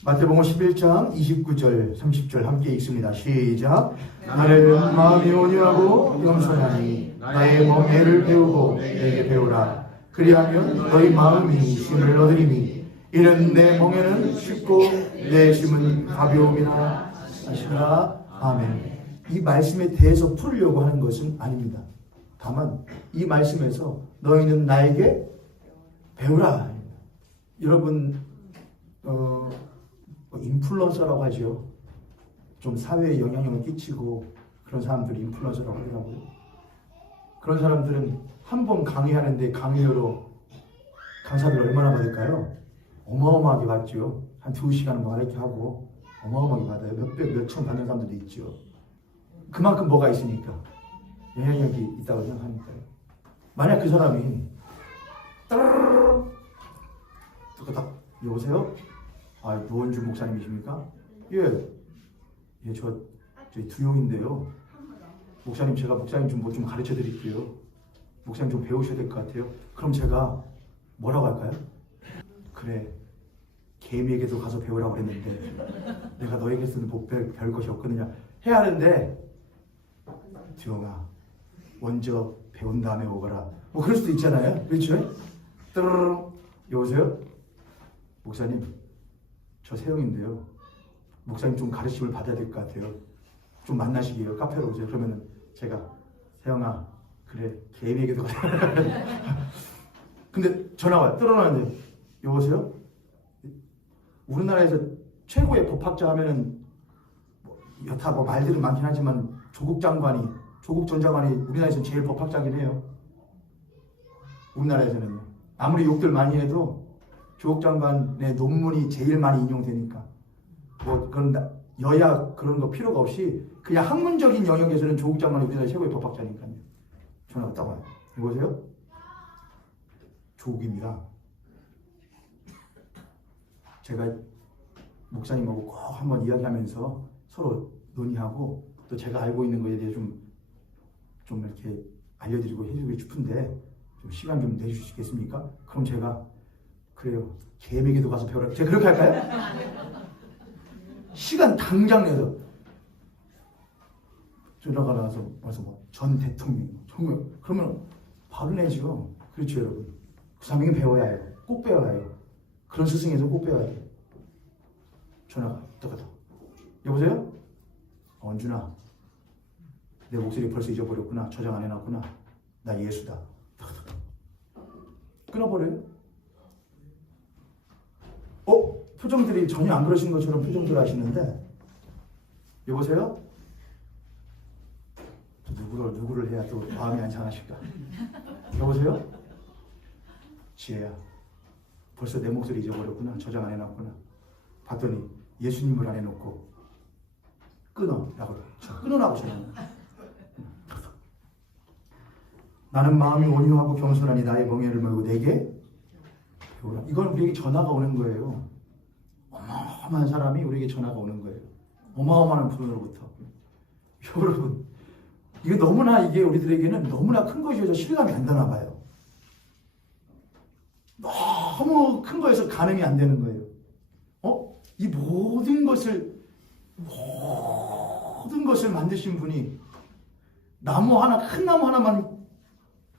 마태복음 11장 29절 30절 함께 읽습니다. 시작. 나를 마음이 온유하고 겸손하니 나의 멍에를 배우고 내게 배우라. 그리하면 너희 마음이 힘을 얻으리니 이는 내 멍에는 쉽고 내 짐은 가벼움이라 하시라. 아멘. 이 말씀에 대해서 풀으려고 하는 것은 아닙니다. 다만 이 말씀에서 너희는 나에게 배우라. 여러분 인플루언서라고 하죠. 좀 사회에 영향력을 끼치고 그런 사람들이 인플루언서라고 하더라고요. 그런 사람들은 한 번 강의하는데 강의료로 강사들 얼마나 받을까요? 어마어마하게 받죠. 한 2시간은 뭐 이렇게 하고 어마어마하게 받아요. 몇백, 몇천 받는 사람들도 있죠. 그만큼 뭐가 있으니까 영향력이 있다고 생각하니까요. 만약 그 사람이 따르르르 딱 여보세요? 아, 노원준 목사님이십니까? 예. 예, 저희 두용인데요. 목사님, 제가 목사님 좀 뭐 좀 가르쳐 드릴게요. 목사님 좀 배우셔야 될 것 같아요. 그럼 제가 뭐라고 할까요? 그래, 개미에게도 가서 배우라고 그랬는데 내가 너에게서는 못 배울 것이 없거든요. 해야 하는데, 두용아, 먼저 배운 다음에 오거라. 뭐 그럴 수도 있잖아요. 그렇죠? 따르르 여보세요? 목사님, 저 세영인데요. 목사님 좀 가르침을 받아야 될 것 같아요. 좀 만나시게요. 카페로 오세요. 그러면은 제가 세영아, 그래, 개미에게도 가자. 근데 전화가 떨어나는데, 여보세요? 우리나라에서 최고의 법학자 하면은 여타 뭐 말들은 많긴 하지만 조국 전 장관이 우리나라에서는 제일 법학자긴 해요. 우리나라에서는요. 아무리 욕들 많이 해도 조국 장관의 논문이 제일 많이 인용되니까 뭐 그런 여야 그런 거 필요가 없이 그냥 학문적인 영역에서는 조국 장관이 우리나라 최고의 법학자니까요. 전화가 딱 와요. 여보세요? 조국입니다. 제가 목사님하고 꼭 한번 이야기하면서 서로 논의하고 또 제가 알고 있는 거에 대해 좀 이렇게 알려드리고 해주고 싶은데 좀 시간 좀 내주시겠습니까? 그럼 제가 그래요. 개미에게도 가서 배우라. 제가 그렇게 할까요? 시간 당장 내서 전화가 나와서 전 대통령 정말 그러면 바로 내죠. 그렇죠, 여러분. 구사명이 배워야 해요. 꼭 배워야 해요. 그런 스승에서 꼭 배워야 돼요. 전화가 떠가다. 여보세요? 원준아, 내 목소리 벌써 잊어버렸구나. 저장 안 해놨구나. 나 예수다. 끊어버려요? 표정들이 전혀 안 그러신 것처럼 표정들 하시는데, 여보세요? 누구를 해야 또 마음이 안 상하실까? 여보세요? 지혜야, 벌써 내 목소리 잊어버렸구나. 저장 안 해놨구나. 봤더니 예수님을 안 해놓고 끊어라고 끊어라고 전화. 나는 마음이 온유하고 겸손하니 나의 멍에를 메고 내게 배우라. 이건 우리에게 전화가 오는 거예요. 어마어마한 사람이 우리에게 전화가 오는 거예요. 어마어마한 분으로부터. 여러분, 이게 너무나 이게 우리들에게는 너무나 큰 것이어서 실감이 안 되나 봐요. 너무 큰 거에서 가늠이 안 되는 거예요. 이 모든 것을 만드신 분이 큰 나무 하나만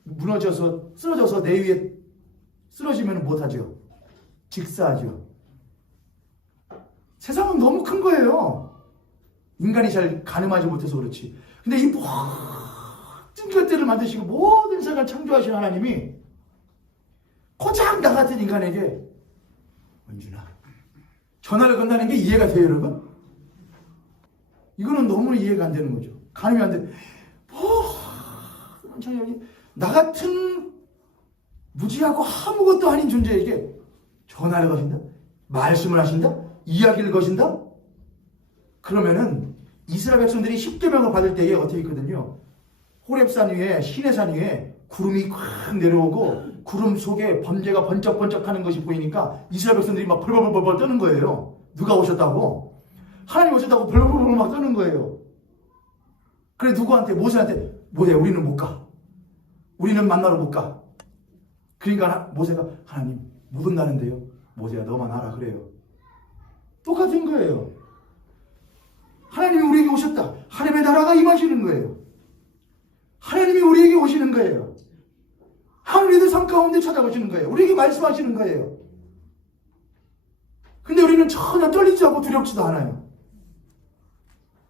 무너져서 쓰러져서 내 위에 쓰러지면 못하죠. 직사하죠. 세상은 너무 큰 거예요. 인간이 잘 가늠하지 못해서 그렇지. 근데 이 모든 것들을 만드시고 모든 세상을 창조하신 하나님이 고작 나 같은 인간에게 원준아 전화를 건다는 게 이해가 돼요, 여러분? 이거는 너무 이해가 안 되는 거죠. 가늠이 안 돼. 나 같은 무지하고 아무것도 아닌 존재에게 전화를 거신다? 말씀을 하신다? 이야기를 거신다? 그러면은 이스라엘 백성들이 십계명을 받을 때에 어떻게 있거든요. 호렙산 위에 시내산 위에 구름이 콱 내려오고 구름 속에 번개가 번쩍번쩍 하는 것이 보이니까 이스라엘 백성들이 막 벌벌벌벌 떠는 거예요. 누가 오셨다고? 하나님 오셨다고 벌벌벌 막 떠는 거예요. 그래 누구한테? 모세한테 모세야 우리는 못 가. 우리는 만나러 못 가. 그러니까 모세가 하나님 못 온다는데요. 모세야 너만 알아 그래요. 똑같은 거예요. 하나님이 우리에게 오셨다. 하나님의 나라가 임하시는 거예요. 하나님이 우리에게 오시는 거예요. 하늘에도 삶 가운데 찾아오시는 거예요. 우리에게 말씀하시는 거예요. 근데 우리는 전혀 떨리지 않고 두렵지도 않아요.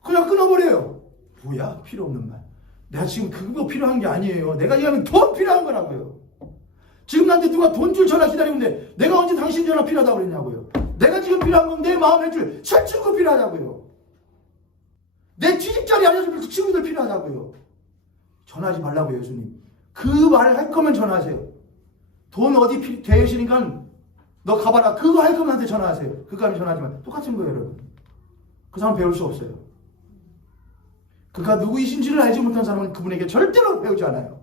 그냥 끊어버려요. 뭐야? 필요 없는 말. 내가 지금 그거 필요한 게 아니에요. 내가 얘기하면 돈 필요한 거라고요. 지금 나한테 누가 돈 줄 전화 기다리고 있는데 내가 언제 당신 전화 필요하다고 그랬냐고요. 내가 지금 필요한 건 내 마음 해줄 철친구 필요하다고요. 내 취직자리 알려줄 그 친구들 필요하다고요. 전화하지 말라고요, 예수님. 그 말을 할 거면 전화하세요. 돈 어디 되시니까 너 가봐라. 그거 할 거면 나한테 전화하세요. 그거 하면 전화하지만 똑같은 거예요, 여러분. 그 사람 배울 수 없어요. 그가 누구이신지를 알지 못한 사람은 그분에게 절대로 배우지 않아요.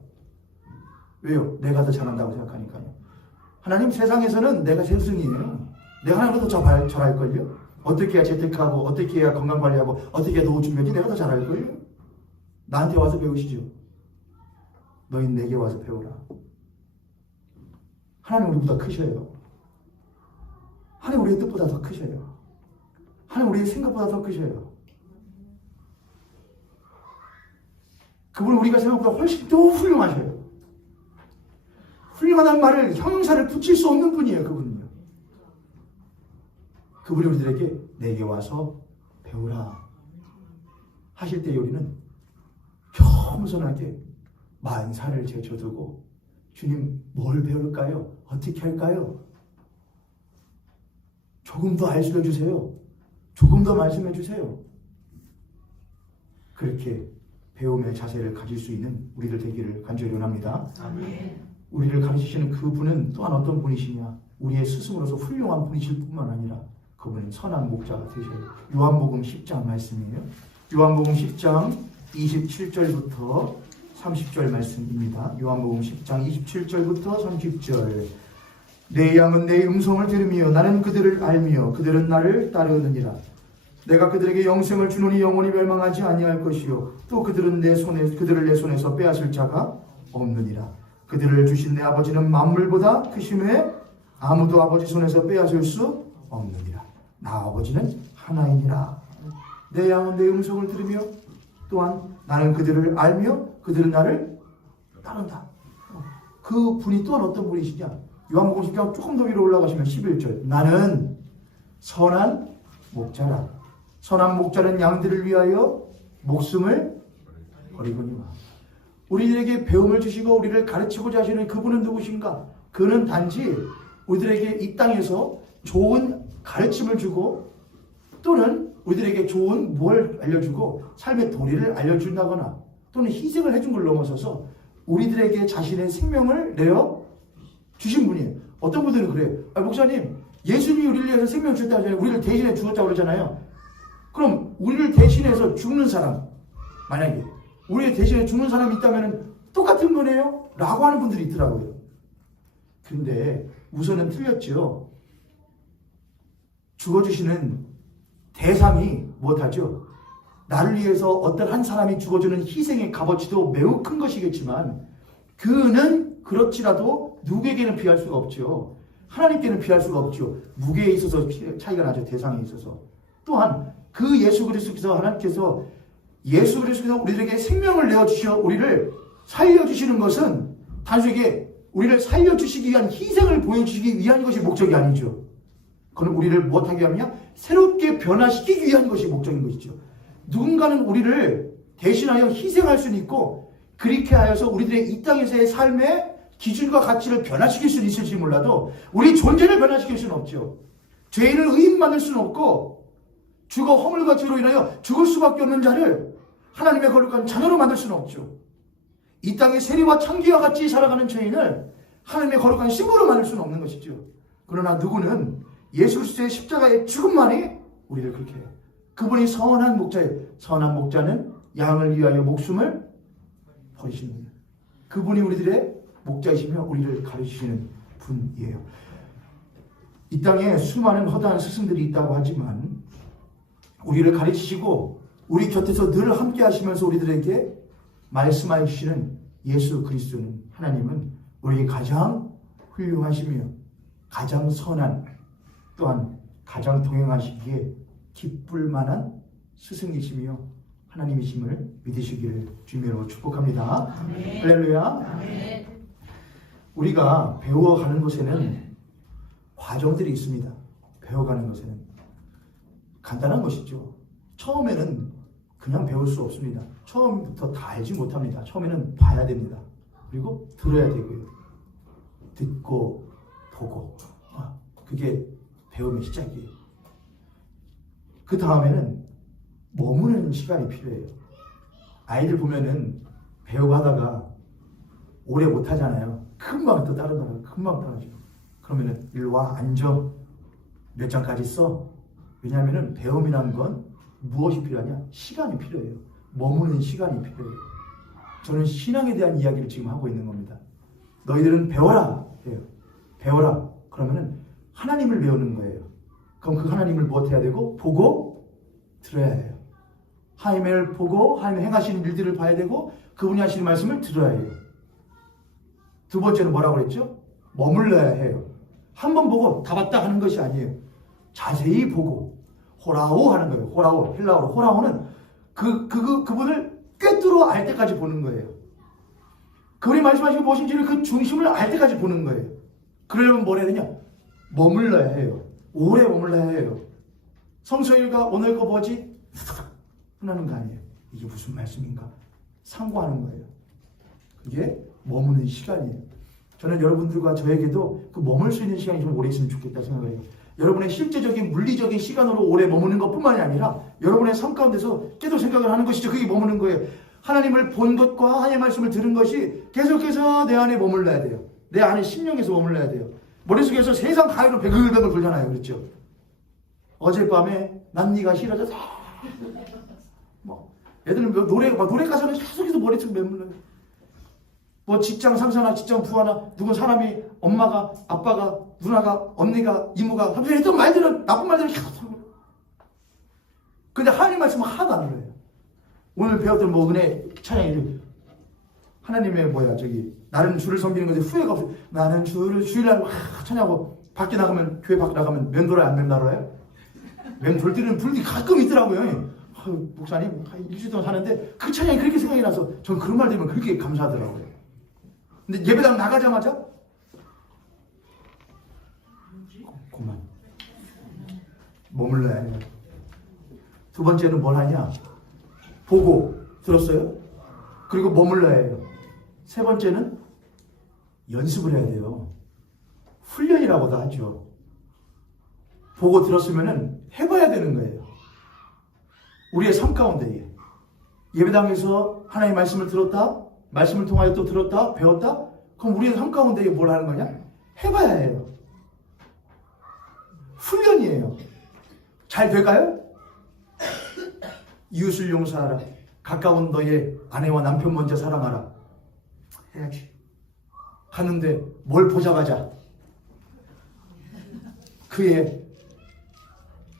왜요? 내가 더 잘한다고 생각하니까요. 하나님 세상에서는 내가 제일 우선이에요. 내가 하나님보다 더 잘할걸요? 어떻게 해야 재테크하고, 어떻게 해야 건강관리하고, 어떻게 해야 노후 준비하지? 내가 더 잘할걸요? 나한테 와서 배우시죠. 너희는 내게 와서 배우라. 하나님 우리보다 크셔요. 하나님 우리의 뜻보다 더 크셔요. 하나님 우리의 생각보다 더 크셔요. 그분은 우리가 생각보다 훨씬 더 훌륭하셔요. 훌륭하다는 말을 형용사를 붙일 수 없는 분이에요. 그분은요. 그분이 우리들에게 내게 와서 배우라 하실 때 우리는 겸손하게 만사를 제쳐두고 주님 뭘 배울까요? 어떻게 할까요? 조금 더 알려주세요 주세요. 조금 더 말씀해 주세요. 그렇게 배움의 자세를 가질 수 있는 우리들 되기를 간절히 원합니다. 아멘. 우리를 가르치시는 그분은 또한 어떤 분이시냐? 우리의 스승으로서 훌륭한 분이실 뿐만 아니라 그분은 선한 목자가 되셔요. 요한복음 10장 말씀이에요. 요한복음 10장 27절부터 30절 말씀입니다. 요한복음 10장 27절부터 30절. 내 양은 내 음성을 들으며 나는 그들을 알며 그들은 나를 따르느니라. 내가 그들에게 영생을 주노니 영원히 멸망하지 아니할 것이요 또 그들을 내 손에서 빼앗을 자가 없느니라. 그들을 주신 내 아버지는 만물보다 크심에 아무도 아버지 손에서 빼앗을 수 없느니라. 나 아버지는 하나이니라. 내 양은 내 음성을 들으며 또한 나는 그들을 알며 그들은 나를 따른다. 그 분이 또한 어떤 분이시냐? 요한복음 10장 조금 더 위로 올라가시면 11절. 나는 선한 목자라. 선한 목자는 양들을 위하여 목숨을 버리거니와. 우리들에게 배움을 주시고 우리를 가르치고자 하시는 그분은 누구신가? 그는 단지 우리들에게 이 땅에서 좋은 가르침을 주고 또는 우리들에게 좋은 뭘 알려주고 삶의 도리를 알려준다거나 또는 희생을 해준 걸 넘어서서 우리들에게 자신의 생명을 내어 주신 분이에요. 어떤 분들은 그래요. 목사님, 예수님이 우리를 위해서 생명을 주셨다 하잖아요. 우리를 대신해 죽었다고 그러잖아요. 그럼 우리를 대신해서 죽는 사람, 만약에 우리를 대신해 죽는 사람이 있다면 똑같은 거네요? 라고 하는 분들이 있더라고요. 그런데 우선은 틀렸죠. 죽어주시는 대상이 못하죠. 나를 위해서 어떤 한 사람이 죽어주는 희생의 값어치도 매우 큰 것이겠지만 그는 그렇지라도 누구에게는 비할 수가 없죠. 하나님께는 비할 수가 없죠. 무게에 있어서 차이가 나죠. 대상에 있어서. 또한 그 예수 그리스도께서 하나님께서 예수 그리스도께서 우리들에게 생명을 내어주셔 우리를 살려주시는 것은 단순하게 우리를 살려주시기 위한 희생을 보여주시기 위한 것이 목적이 아니죠. 그건 우리를 무엇하게 하느냐? 새롭게 변화시키기 위한 것이 목적인 것이죠. 누군가는 우리를 대신하여 희생할 수는 있고 그렇게 하여서 우리들의 이 땅에서의 삶의 기준과 가치를 변화시킬 수는 있을지 몰라도 우리 존재를 변화시킬 수는 없죠. 죄인을 의인 만들 수는 없고 죽어 허물과 죄로 인하여 죽을 수밖에 없는 자를 하나님의 거룩한 자녀로 만들 수는 없죠. 이 땅의 세리와 창기와 같이 살아가는 죄인을 하나님의 거룩한 신부로 만들 수는 없는 것이죠. 그러나 누구는 예수 그리스도의 십자가의 죽음만이 우리를 그렇게 해요. 그분이 선한 목자예요. 선한 목자는 양을 위하여 목숨을 버리시는 분이에요. 그분이 우리들의 목자이시며 우리를 가르치시는 분이에요. 이 땅에 수많은 허다한 스승들이 있다고 하지만 우리를 가르치시고 우리 곁에서 늘 함께 하시면서 우리들에게 말씀해 주시는 예수 그리스도는 하나님은 우리에게 가장 훌륭하시며 가장 선한 또한 가장 동행하시기에 기쁠 만한 스승이시며 하나님이심을 믿으시기를 주님으로 축복합니다. 아멘. 할렐루야. 아멘. 우리가 배워가는 것에는 과정들이 있습니다. 배워가는 것에는 간단한 것이죠. 처음에는 그냥 배울 수 없습니다. 처음부터 다 알지 못합니다. 처음에는 봐야 됩니다. 그리고 들어야 되고요. 듣고 보고 그게 배움의 시작이에요. 그 다음에는 머무는 시간이 필요해요. 아이들 보면은 배우고 하다가 오래 못하잖아요. 금방 또 다른 나라 금방 따라죠. 그러면은 일로 와 앉아. 몇 장까지 써. 왜냐하면은 배움이라는 건 무엇이 필요하냐? 시간이 필요해요. 머무는 시간이 필요해요. 저는 신앙에 대한 이야기를 지금 하고 있는 겁니다. 너희들은 배워라. 해요. 배워라. 그러면은 하나님을 배우는 거예요. 그럼 그 하나님을 무엇 해야 되고? 보고 들어야 해요. 하나님을 보고 하나님 행하시는 일들을 봐야 되고 그분이 하시는 말씀을 들어야 해요. 두 번째는 뭐라고 그랬죠? 머물러야 해요. 한 번 보고 다 봤다 하는 것이 아니에요. 자세히 보고 호라오 하는 거예요. 호라오. 헬라어로 호라오는 그분을 꿰뚫어 알 때까지 보는 거예요. 그분이 말씀하시고 무엇인지를 그 중심을 알 때까지 보는 거예요. 그러려면 뭘 해야 되냐? 머물러야 해요. 오래 머물러야 해요. 성서일가 오늘 거 뭐지? 끝나는 거 아니에요. 이게 무슨 말씀인가? 상고하는 거예요. 그게 머무는 시간이에요. 저는 여러분들과 저에게도 그 머물 수 있는 시간이 좀 오래 있으면 좋겠다 생각해요. 여러분의 실제적인 물리적인 시간으로 오래 머무는 것뿐만이 아니라 여러분의 삶 가운데서 계속 생각을 하는 것이죠. 그게 머무는 거예요. 하나님을 본 것과 하나님의 말씀을 들은 것이 계속해서 내 안에 머물러야 돼요. 내 안에 심령에서 머물러야 돼요. 머릿속에서 세상 가위로 베글베글 돌잖아요. 그렇죠? 어젯밤에 난 네가 싫어져서 뭐 애들은 노래 가사는 계속해서 머릿속에 머물러요. 뭐 직장 상사나 직장 부하나 누군 사람이 엄마가 아빠가 누나가 언니가 이모가 하면서 했던 말들은 나쁜 말들은 계속 하고 근데 하나님 말씀은 하나도 안 들어요. 오늘 배웠던 뭐 은혜 찬양이 하나님의 나는 주를 섬기는 것에 후회가 없어요. 나는 주를 주일날 찬양하고 밖에 나가면 교회 밖에 나가면 맴돌아요 안 맴돌아요? 맴돌 때는 불이 가끔 있더라고요. 목사님 일주일 동안 사는데 그 찬양이 그렇게 생각이 나서 전 그런 말 들으면 그렇게 감사하더라고요. 근데 예배당 나가자마자 그만 머물러야 해요. 두 번째는 뭘 하냐? 보고 들었어요? 그리고 머물러야 해요. 세 번째는 연습을 해야 돼요. 훈련이라고도 하죠. 보고 들었으면은 해봐야 되는 거예요. 우리의 삶 가운데에 예배당에서 하나님의 말씀을 들었다, 말씀을 통하여 또 들었다, 배웠다. 그럼 우리의 삶 가운데에 뭘 하는 거냐? 해봐야 해요. 훈련이에요. 잘 될까요? 이웃을 용서하라. 가까운 너의 아내와 남편 먼저 사랑하라. 해야지. 갔는데 뭘 보자마자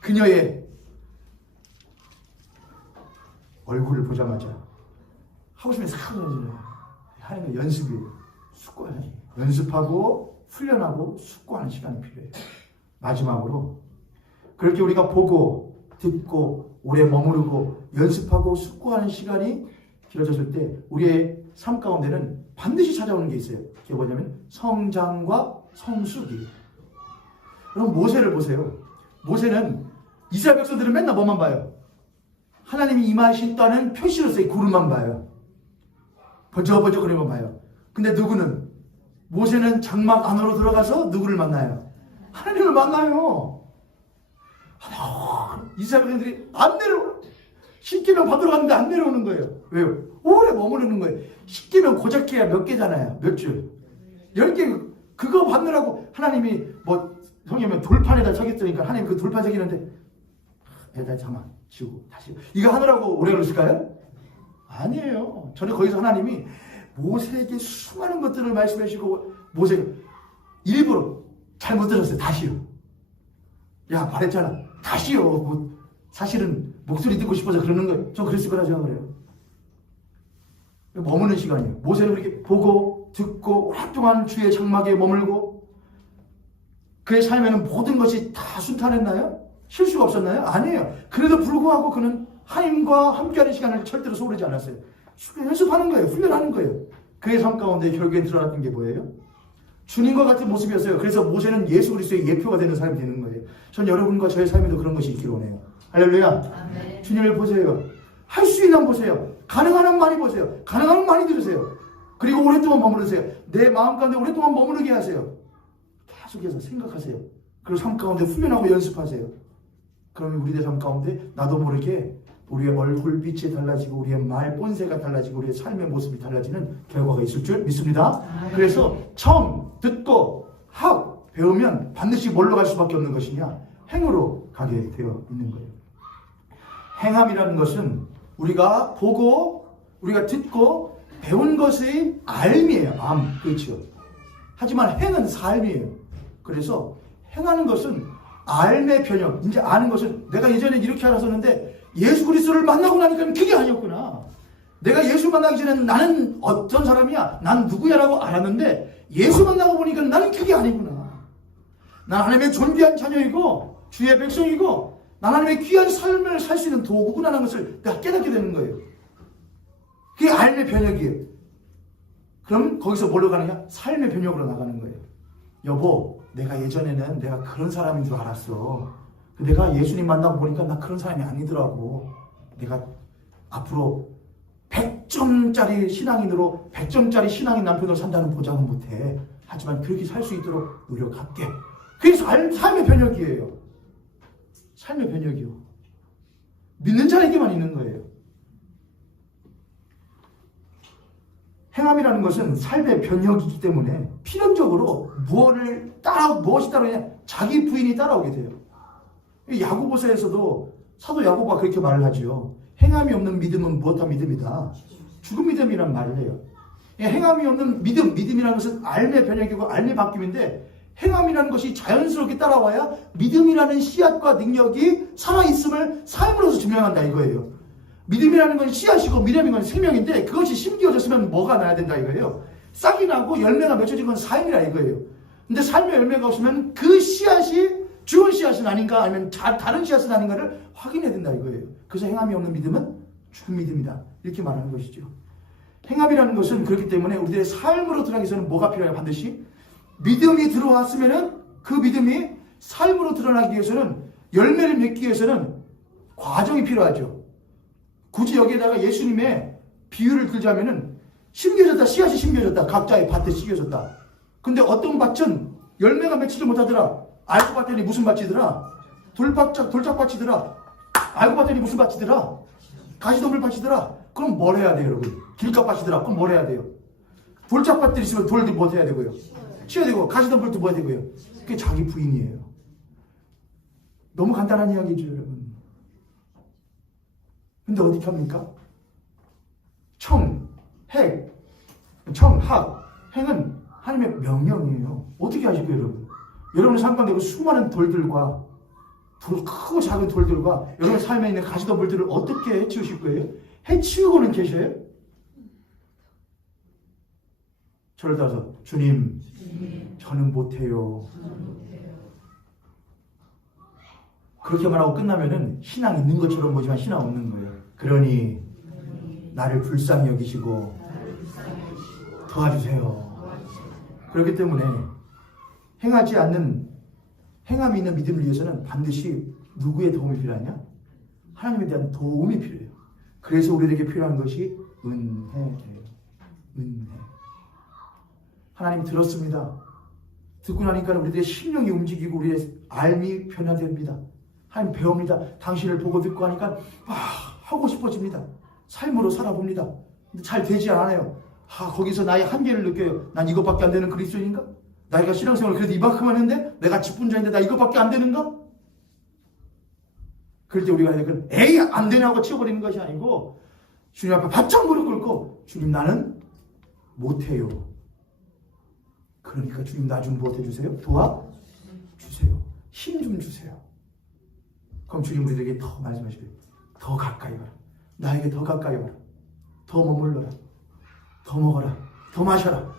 그녀의 얼굴을 보자마자 하고 싶으면 싹 하는 거 연습이에요. 숙고해야지. 연습하고 훈련하고 숙고하는 시간이 필요해요. 마지막으로 그렇게 우리가 보고 듣고 오래 머무르고 연습하고 숙고하는 시간이 길어졌을 때 우리의 삶 가운데는 반드시 찾아오는 게 있어요. 그게 뭐냐면 성장과 성숙이에요. 그럼 모세를 보세요. 모세는 이스라엘 백성들은 맨날 뭐만 봐요? 하나님이 임하신다는 표시로서의 구름만 봐요. 번쩍번쩍 그런 거 봐요. 근데 누구는 모세는 장막 안으로 들어가서 누구를 만나요? 하나님을 만나요. 이스라엘 백성들이 안 내려오는 10계명 받으러 갔는데 안 내려오는 거예요. 왜요? 오래 머무르는 거예요. 10계명 고작 해야 몇 개잖아요. 몇 줄. 10개 그거 받느라고 하나님이 성경에 돌판에다 적였으니까 하나님 그 돌판 적이는데 에다 잠깐 지우고 다시 이거 하느라고 오래 걸렸을까요? 아니에요. 저는 거기서 하나님이 모세에게 수많은 것들을 말씀해 주시고 모세가 일부러 잘못 들었어요. 다시요. 야 말했잖아. 다시요. 사실은 목소리 듣고 싶어서 그러는 거예요. 저 그랬을 거라 생각을 해요. 머무는 시간이에요. 모세는 그렇게 보고 듣고 오랫동안 주의 장막에 머물고 그의 삶에는 모든 것이 다 순탄했나요? 실수가 없었나요? 아니에요. 그래도 불구하고 그는 하나님과 함께하는 시간을 절대로 소홀하지 않았어요. 연습하는 거예요. 훈련하는 거예요. 그의 삶 가운데 결국엔 드러났던 게 뭐예요? 주님과 같은 모습이었어요. 그래서 모세는 예수 그리스도의 예표가 되는 사람이 되는 거예요. 전 여러분과 저의 삶에도 그런 것이 있기를 원해요. 할렐루야. 아멘. 주님을 보세요. 할 수 있는 한 보세요. 가능한 한 많이 보세요. 가능한 한 많이 들으세요. 그리고 오랫동안 머무르세요. 내 마음 가운데 오랫동안 머무르게 하세요. 계속해서 생각하세요. 그리고 삶 가운데 훈련하고 연습하세요. 그러면 우리의 삶 가운데 나도 모르게 우리의 얼굴빛이 달라지고 우리의 말 본새가 달라지고 우리의 삶의 모습이 달라지는 결과가 있을 줄 믿습니다. 그래서 처음 듣고 하고 배우면 반드시 뭘로 갈 수밖에 없는 것이냐? 행으로 가게 되어 있는 거예요. 행함이라는 것은 우리가 보고 우리가 듣고 배운 것의 알미예요. 그렇죠. 하지만 행은 삶이에요. 그래서 행하는 것은 알매 변형, 이제 아는 것은 내가 예전에 이렇게 알았었는데 예수 그리스도를 만나고 나니까 그게 아니었구나. 내가 예수 만나기 전에는 나는 어떤 사람이야, 난 누구야라고 알았는데 예수 만나고 보니까 나는 그게 아니구나. 난 하나님의 존귀한 자녀이고 주의 백성이고 난 하나님의 귀한 삶을 살 수 있는 도구구나라는 것을 내가 깨닫게 되는 거예요. 그게 알매 변혁이에요. 그럼 거기서 뭘로 가느냐? 삶의 변혁으로 나가는 거예요. 여보, 내가 예전에는 내가 그런 사람인 줄 알았어. 내가 예수님 만나고 보니까 나 그런 사람이 아니더라고. 내가 앞으로 100점짜리 신앙인으로 100점짜리 신앙인 남편으로 산다는 보장은 못해. 하지만 그렇게 살 수 있도록 노력할게. 그게 삶의 변혁이에요. 삶의 변혁이요. 믿는 자에게만 있는 거예요. 행함이라는 것은 삶의 변혁이기 때문에 필연적으로 무엇이 따르냐? 자기 부인이 따라오게 돼요. 야고보서에서도 사도 야고보가 그렇게 말을 하죠. 행함이 없는 믿음은 무엇과 믿음이다? 죽은 믿음이라는 말을 해요. 행함이 없는 믿음이라는 것은 알매 변혁이고 알매 바뀜인데 행함이라는 것이 자연스럽게 따라와야 믿음이라는 씨앗과 능력이 살아있음을 삶으로서 증명한다 이거예요. 믿음이라는 건 씨앗이고 믿음이라는 건 생명인데 그것이 심겨졌으면 뭐가 나야 된다 이거예요. 싹이 나고 열매가 맺혀진 건 삶이라 이거예요. 근데 삶의 열매가 없으면 그 씨앗이 죽은 씨앗은 아닌가 아니면 다른 씨앗은 아닌가를 확인해야 된다 이거예요. 그래서 행함이 없는 믿음은 죽은 믿음이다 이렇게 말하는 것이죠. 행함이라는 것은 그렇기 때문에 우리들의 삶으로 들어가기 위해서는 뭐가 필요해요? 반드시 믿음이 들어왔으면은 그 믿음이 삶으로 드러나기 위해서는 열매를 맺기 위해서는 과정이 필요하죠. 굳이 여기에다가 예수님의 비유를 들자면은 심겨졌다, 씨앗이 심겨졌다, 각자의 밭에 심겨졌다. 근데 어떤 밭은 열매가 맺히지 못하더라. 알고 봤더니 무슨 밭이더라? 돌짝밭이더라. 알고 봤더니 무슨 밭이더라? 가시덤불 밭이더라. 그럼 뭘 해야 돼요, 여러분? 길가밭이더라. 그럼 뭘 해야 돼요? 돌짝밭들이 있으면 돌도 뭐 해야 되고요? 치워야 되고, 가시덤불도 뭐 해야 되고요? 그게 자기 부인이에요. 너무 간단한 이야기죠, 여러분. 근데 어떻게 합니까? 청학, 행은 하나님의 명령이에요. 어떻게 하실까요, 여러분? 여러분의 삶 가운데 수많은 돌들과 크고 작은 돌들과 여러분의 삶에 있는 가시덤불들을 어떻게 해치우실 거예요? 해치우고는 계셔요? 저를 따라서 주님, 저는 못해요. 그렇게 말하고 끝나면은 신앙 있는 것처럼 보지만 신앙 없는 거예요. 그러니 나를 불쌍히 여기시고 도와주세요. 그렇기 때문에 행함이 있는 믿음을 위해서는 반드시 누구의 도움이 필요하냐? 하나님에 대한 도움이 필요해요. 그래서 우리에게 필요한 것이 은혜예요. 은혜. 하나님 들었습니다. 듣고 나니까 우리들의 심령이 움직이고 우리의 알미 변화됩니다. 하나님 배웁니다. 당신을 보고 듣고 하니까 하고 싶어집니다. 삶으로 살아봅니다. 근데 잘 되지 않아요. 거기서 나의 한계를 느껴요. 난 이것밖에 안 되는 그리스도인인가? 나이가 신앙생활을 그래도 이만큼 하는데 내가 직분자인데 나 이것밖에 안 되는가? 그럴 때 우리가 에이 안 되냐고 치워버리는 것이 아니고 주님 앞에 바짝 무릎 꿇고 주님 나는 못해요. 그러니까 주님 나 좀 뭐 해주세요? 도와주세요. 힘 좀 주세요. 그럼 주님 우리에게 더 말씀하시래요. 더 가까이 와라. 나에게 더 가까이 와라. 더 머물러라. 더 먹어라. 더 마셔라.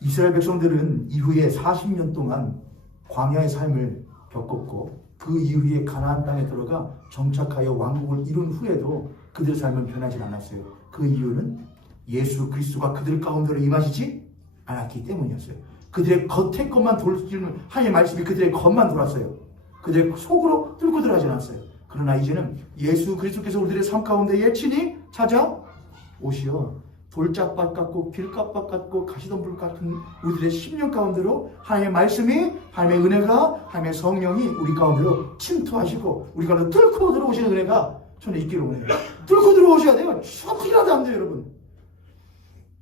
이스라엘 백성들은 이후에 40년 동안 광야의 삶을 겪었고 그 이후에 가나안 땅에 들어가 정착하여 왕국을 이룬 후에도 그들의 삶은 변하지 않았어요. 그 이유는 예수 그리스도가 그들 가운데로 임하시지 않았기 때문이었어요. 그들의 겉의 것만 돌지는 하나님의 말씀이 그들의 겉만 돌았어요. 그들의 속으로 뚫고 들어가지 않았어요. 그러나 이제는 예수 그리스도께서 우리들의 삶 가운데에 친히 찾아오시어 돌짝밭 같고 길가밭 같고 가시덤불 같은 우리들의 심령 가운데로 하나님의 말씀이 하나님의 은혜가 하나님의 성령이 우리 가운데로 침투하시고 우리 가운데 뚫고 들어오시는 은혜가 저는 있기를 원해요. 뚫고 들어오셔야 돼요. 조금이라도 안 돼요, 여러분.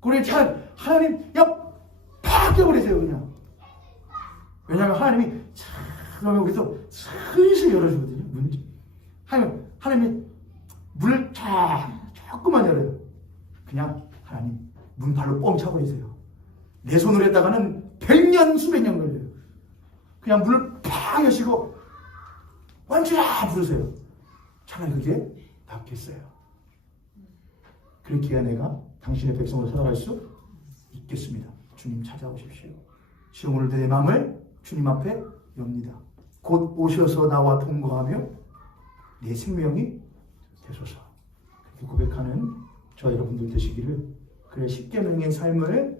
그래 잘 하나님 팍 깨버리세요 그냥. 왜냐하면 하나님이 그러면 우리도 슬슬 열어주거든요. 문을. 하나님이 문을 조금만 열어요. 그냥 하나님 문 발로 뻥 차버리세요. 내 손으로 했다가는 100년 수백 년 걸려요. 그냥 문을 팍 여시고 완주야 부르세요. 차라리 그게 낫겠어요. 그렇게 해야 내가 당신의 백성으로 살아갈 수 있겠습니다. 주님 찾아오십시오. 주여 오늘도 내 마음을 주님 앞에 엽니다. 곧 오셔서 나와 통거하며 내 생명이 되소서. 그렇게 고백하는 저와 여러분들 되시기를, 그래 십계명의 삶을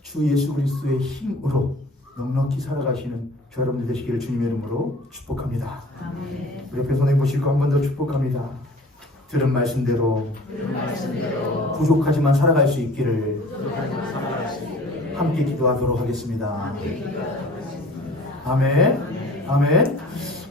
주 예수 그리스도의 힘으로 넉넉히 살아가시는 저 여러분들 되시기를 주님의 이름으로 축복합니다. 아멘. 우리 옆에 손에 보시고 한 번 더 축복합니다. 들은 말씀대로 부족하지만 살아갈 수 있기를 함께 기도하도록 하겠습니다. 아멘. 아멘.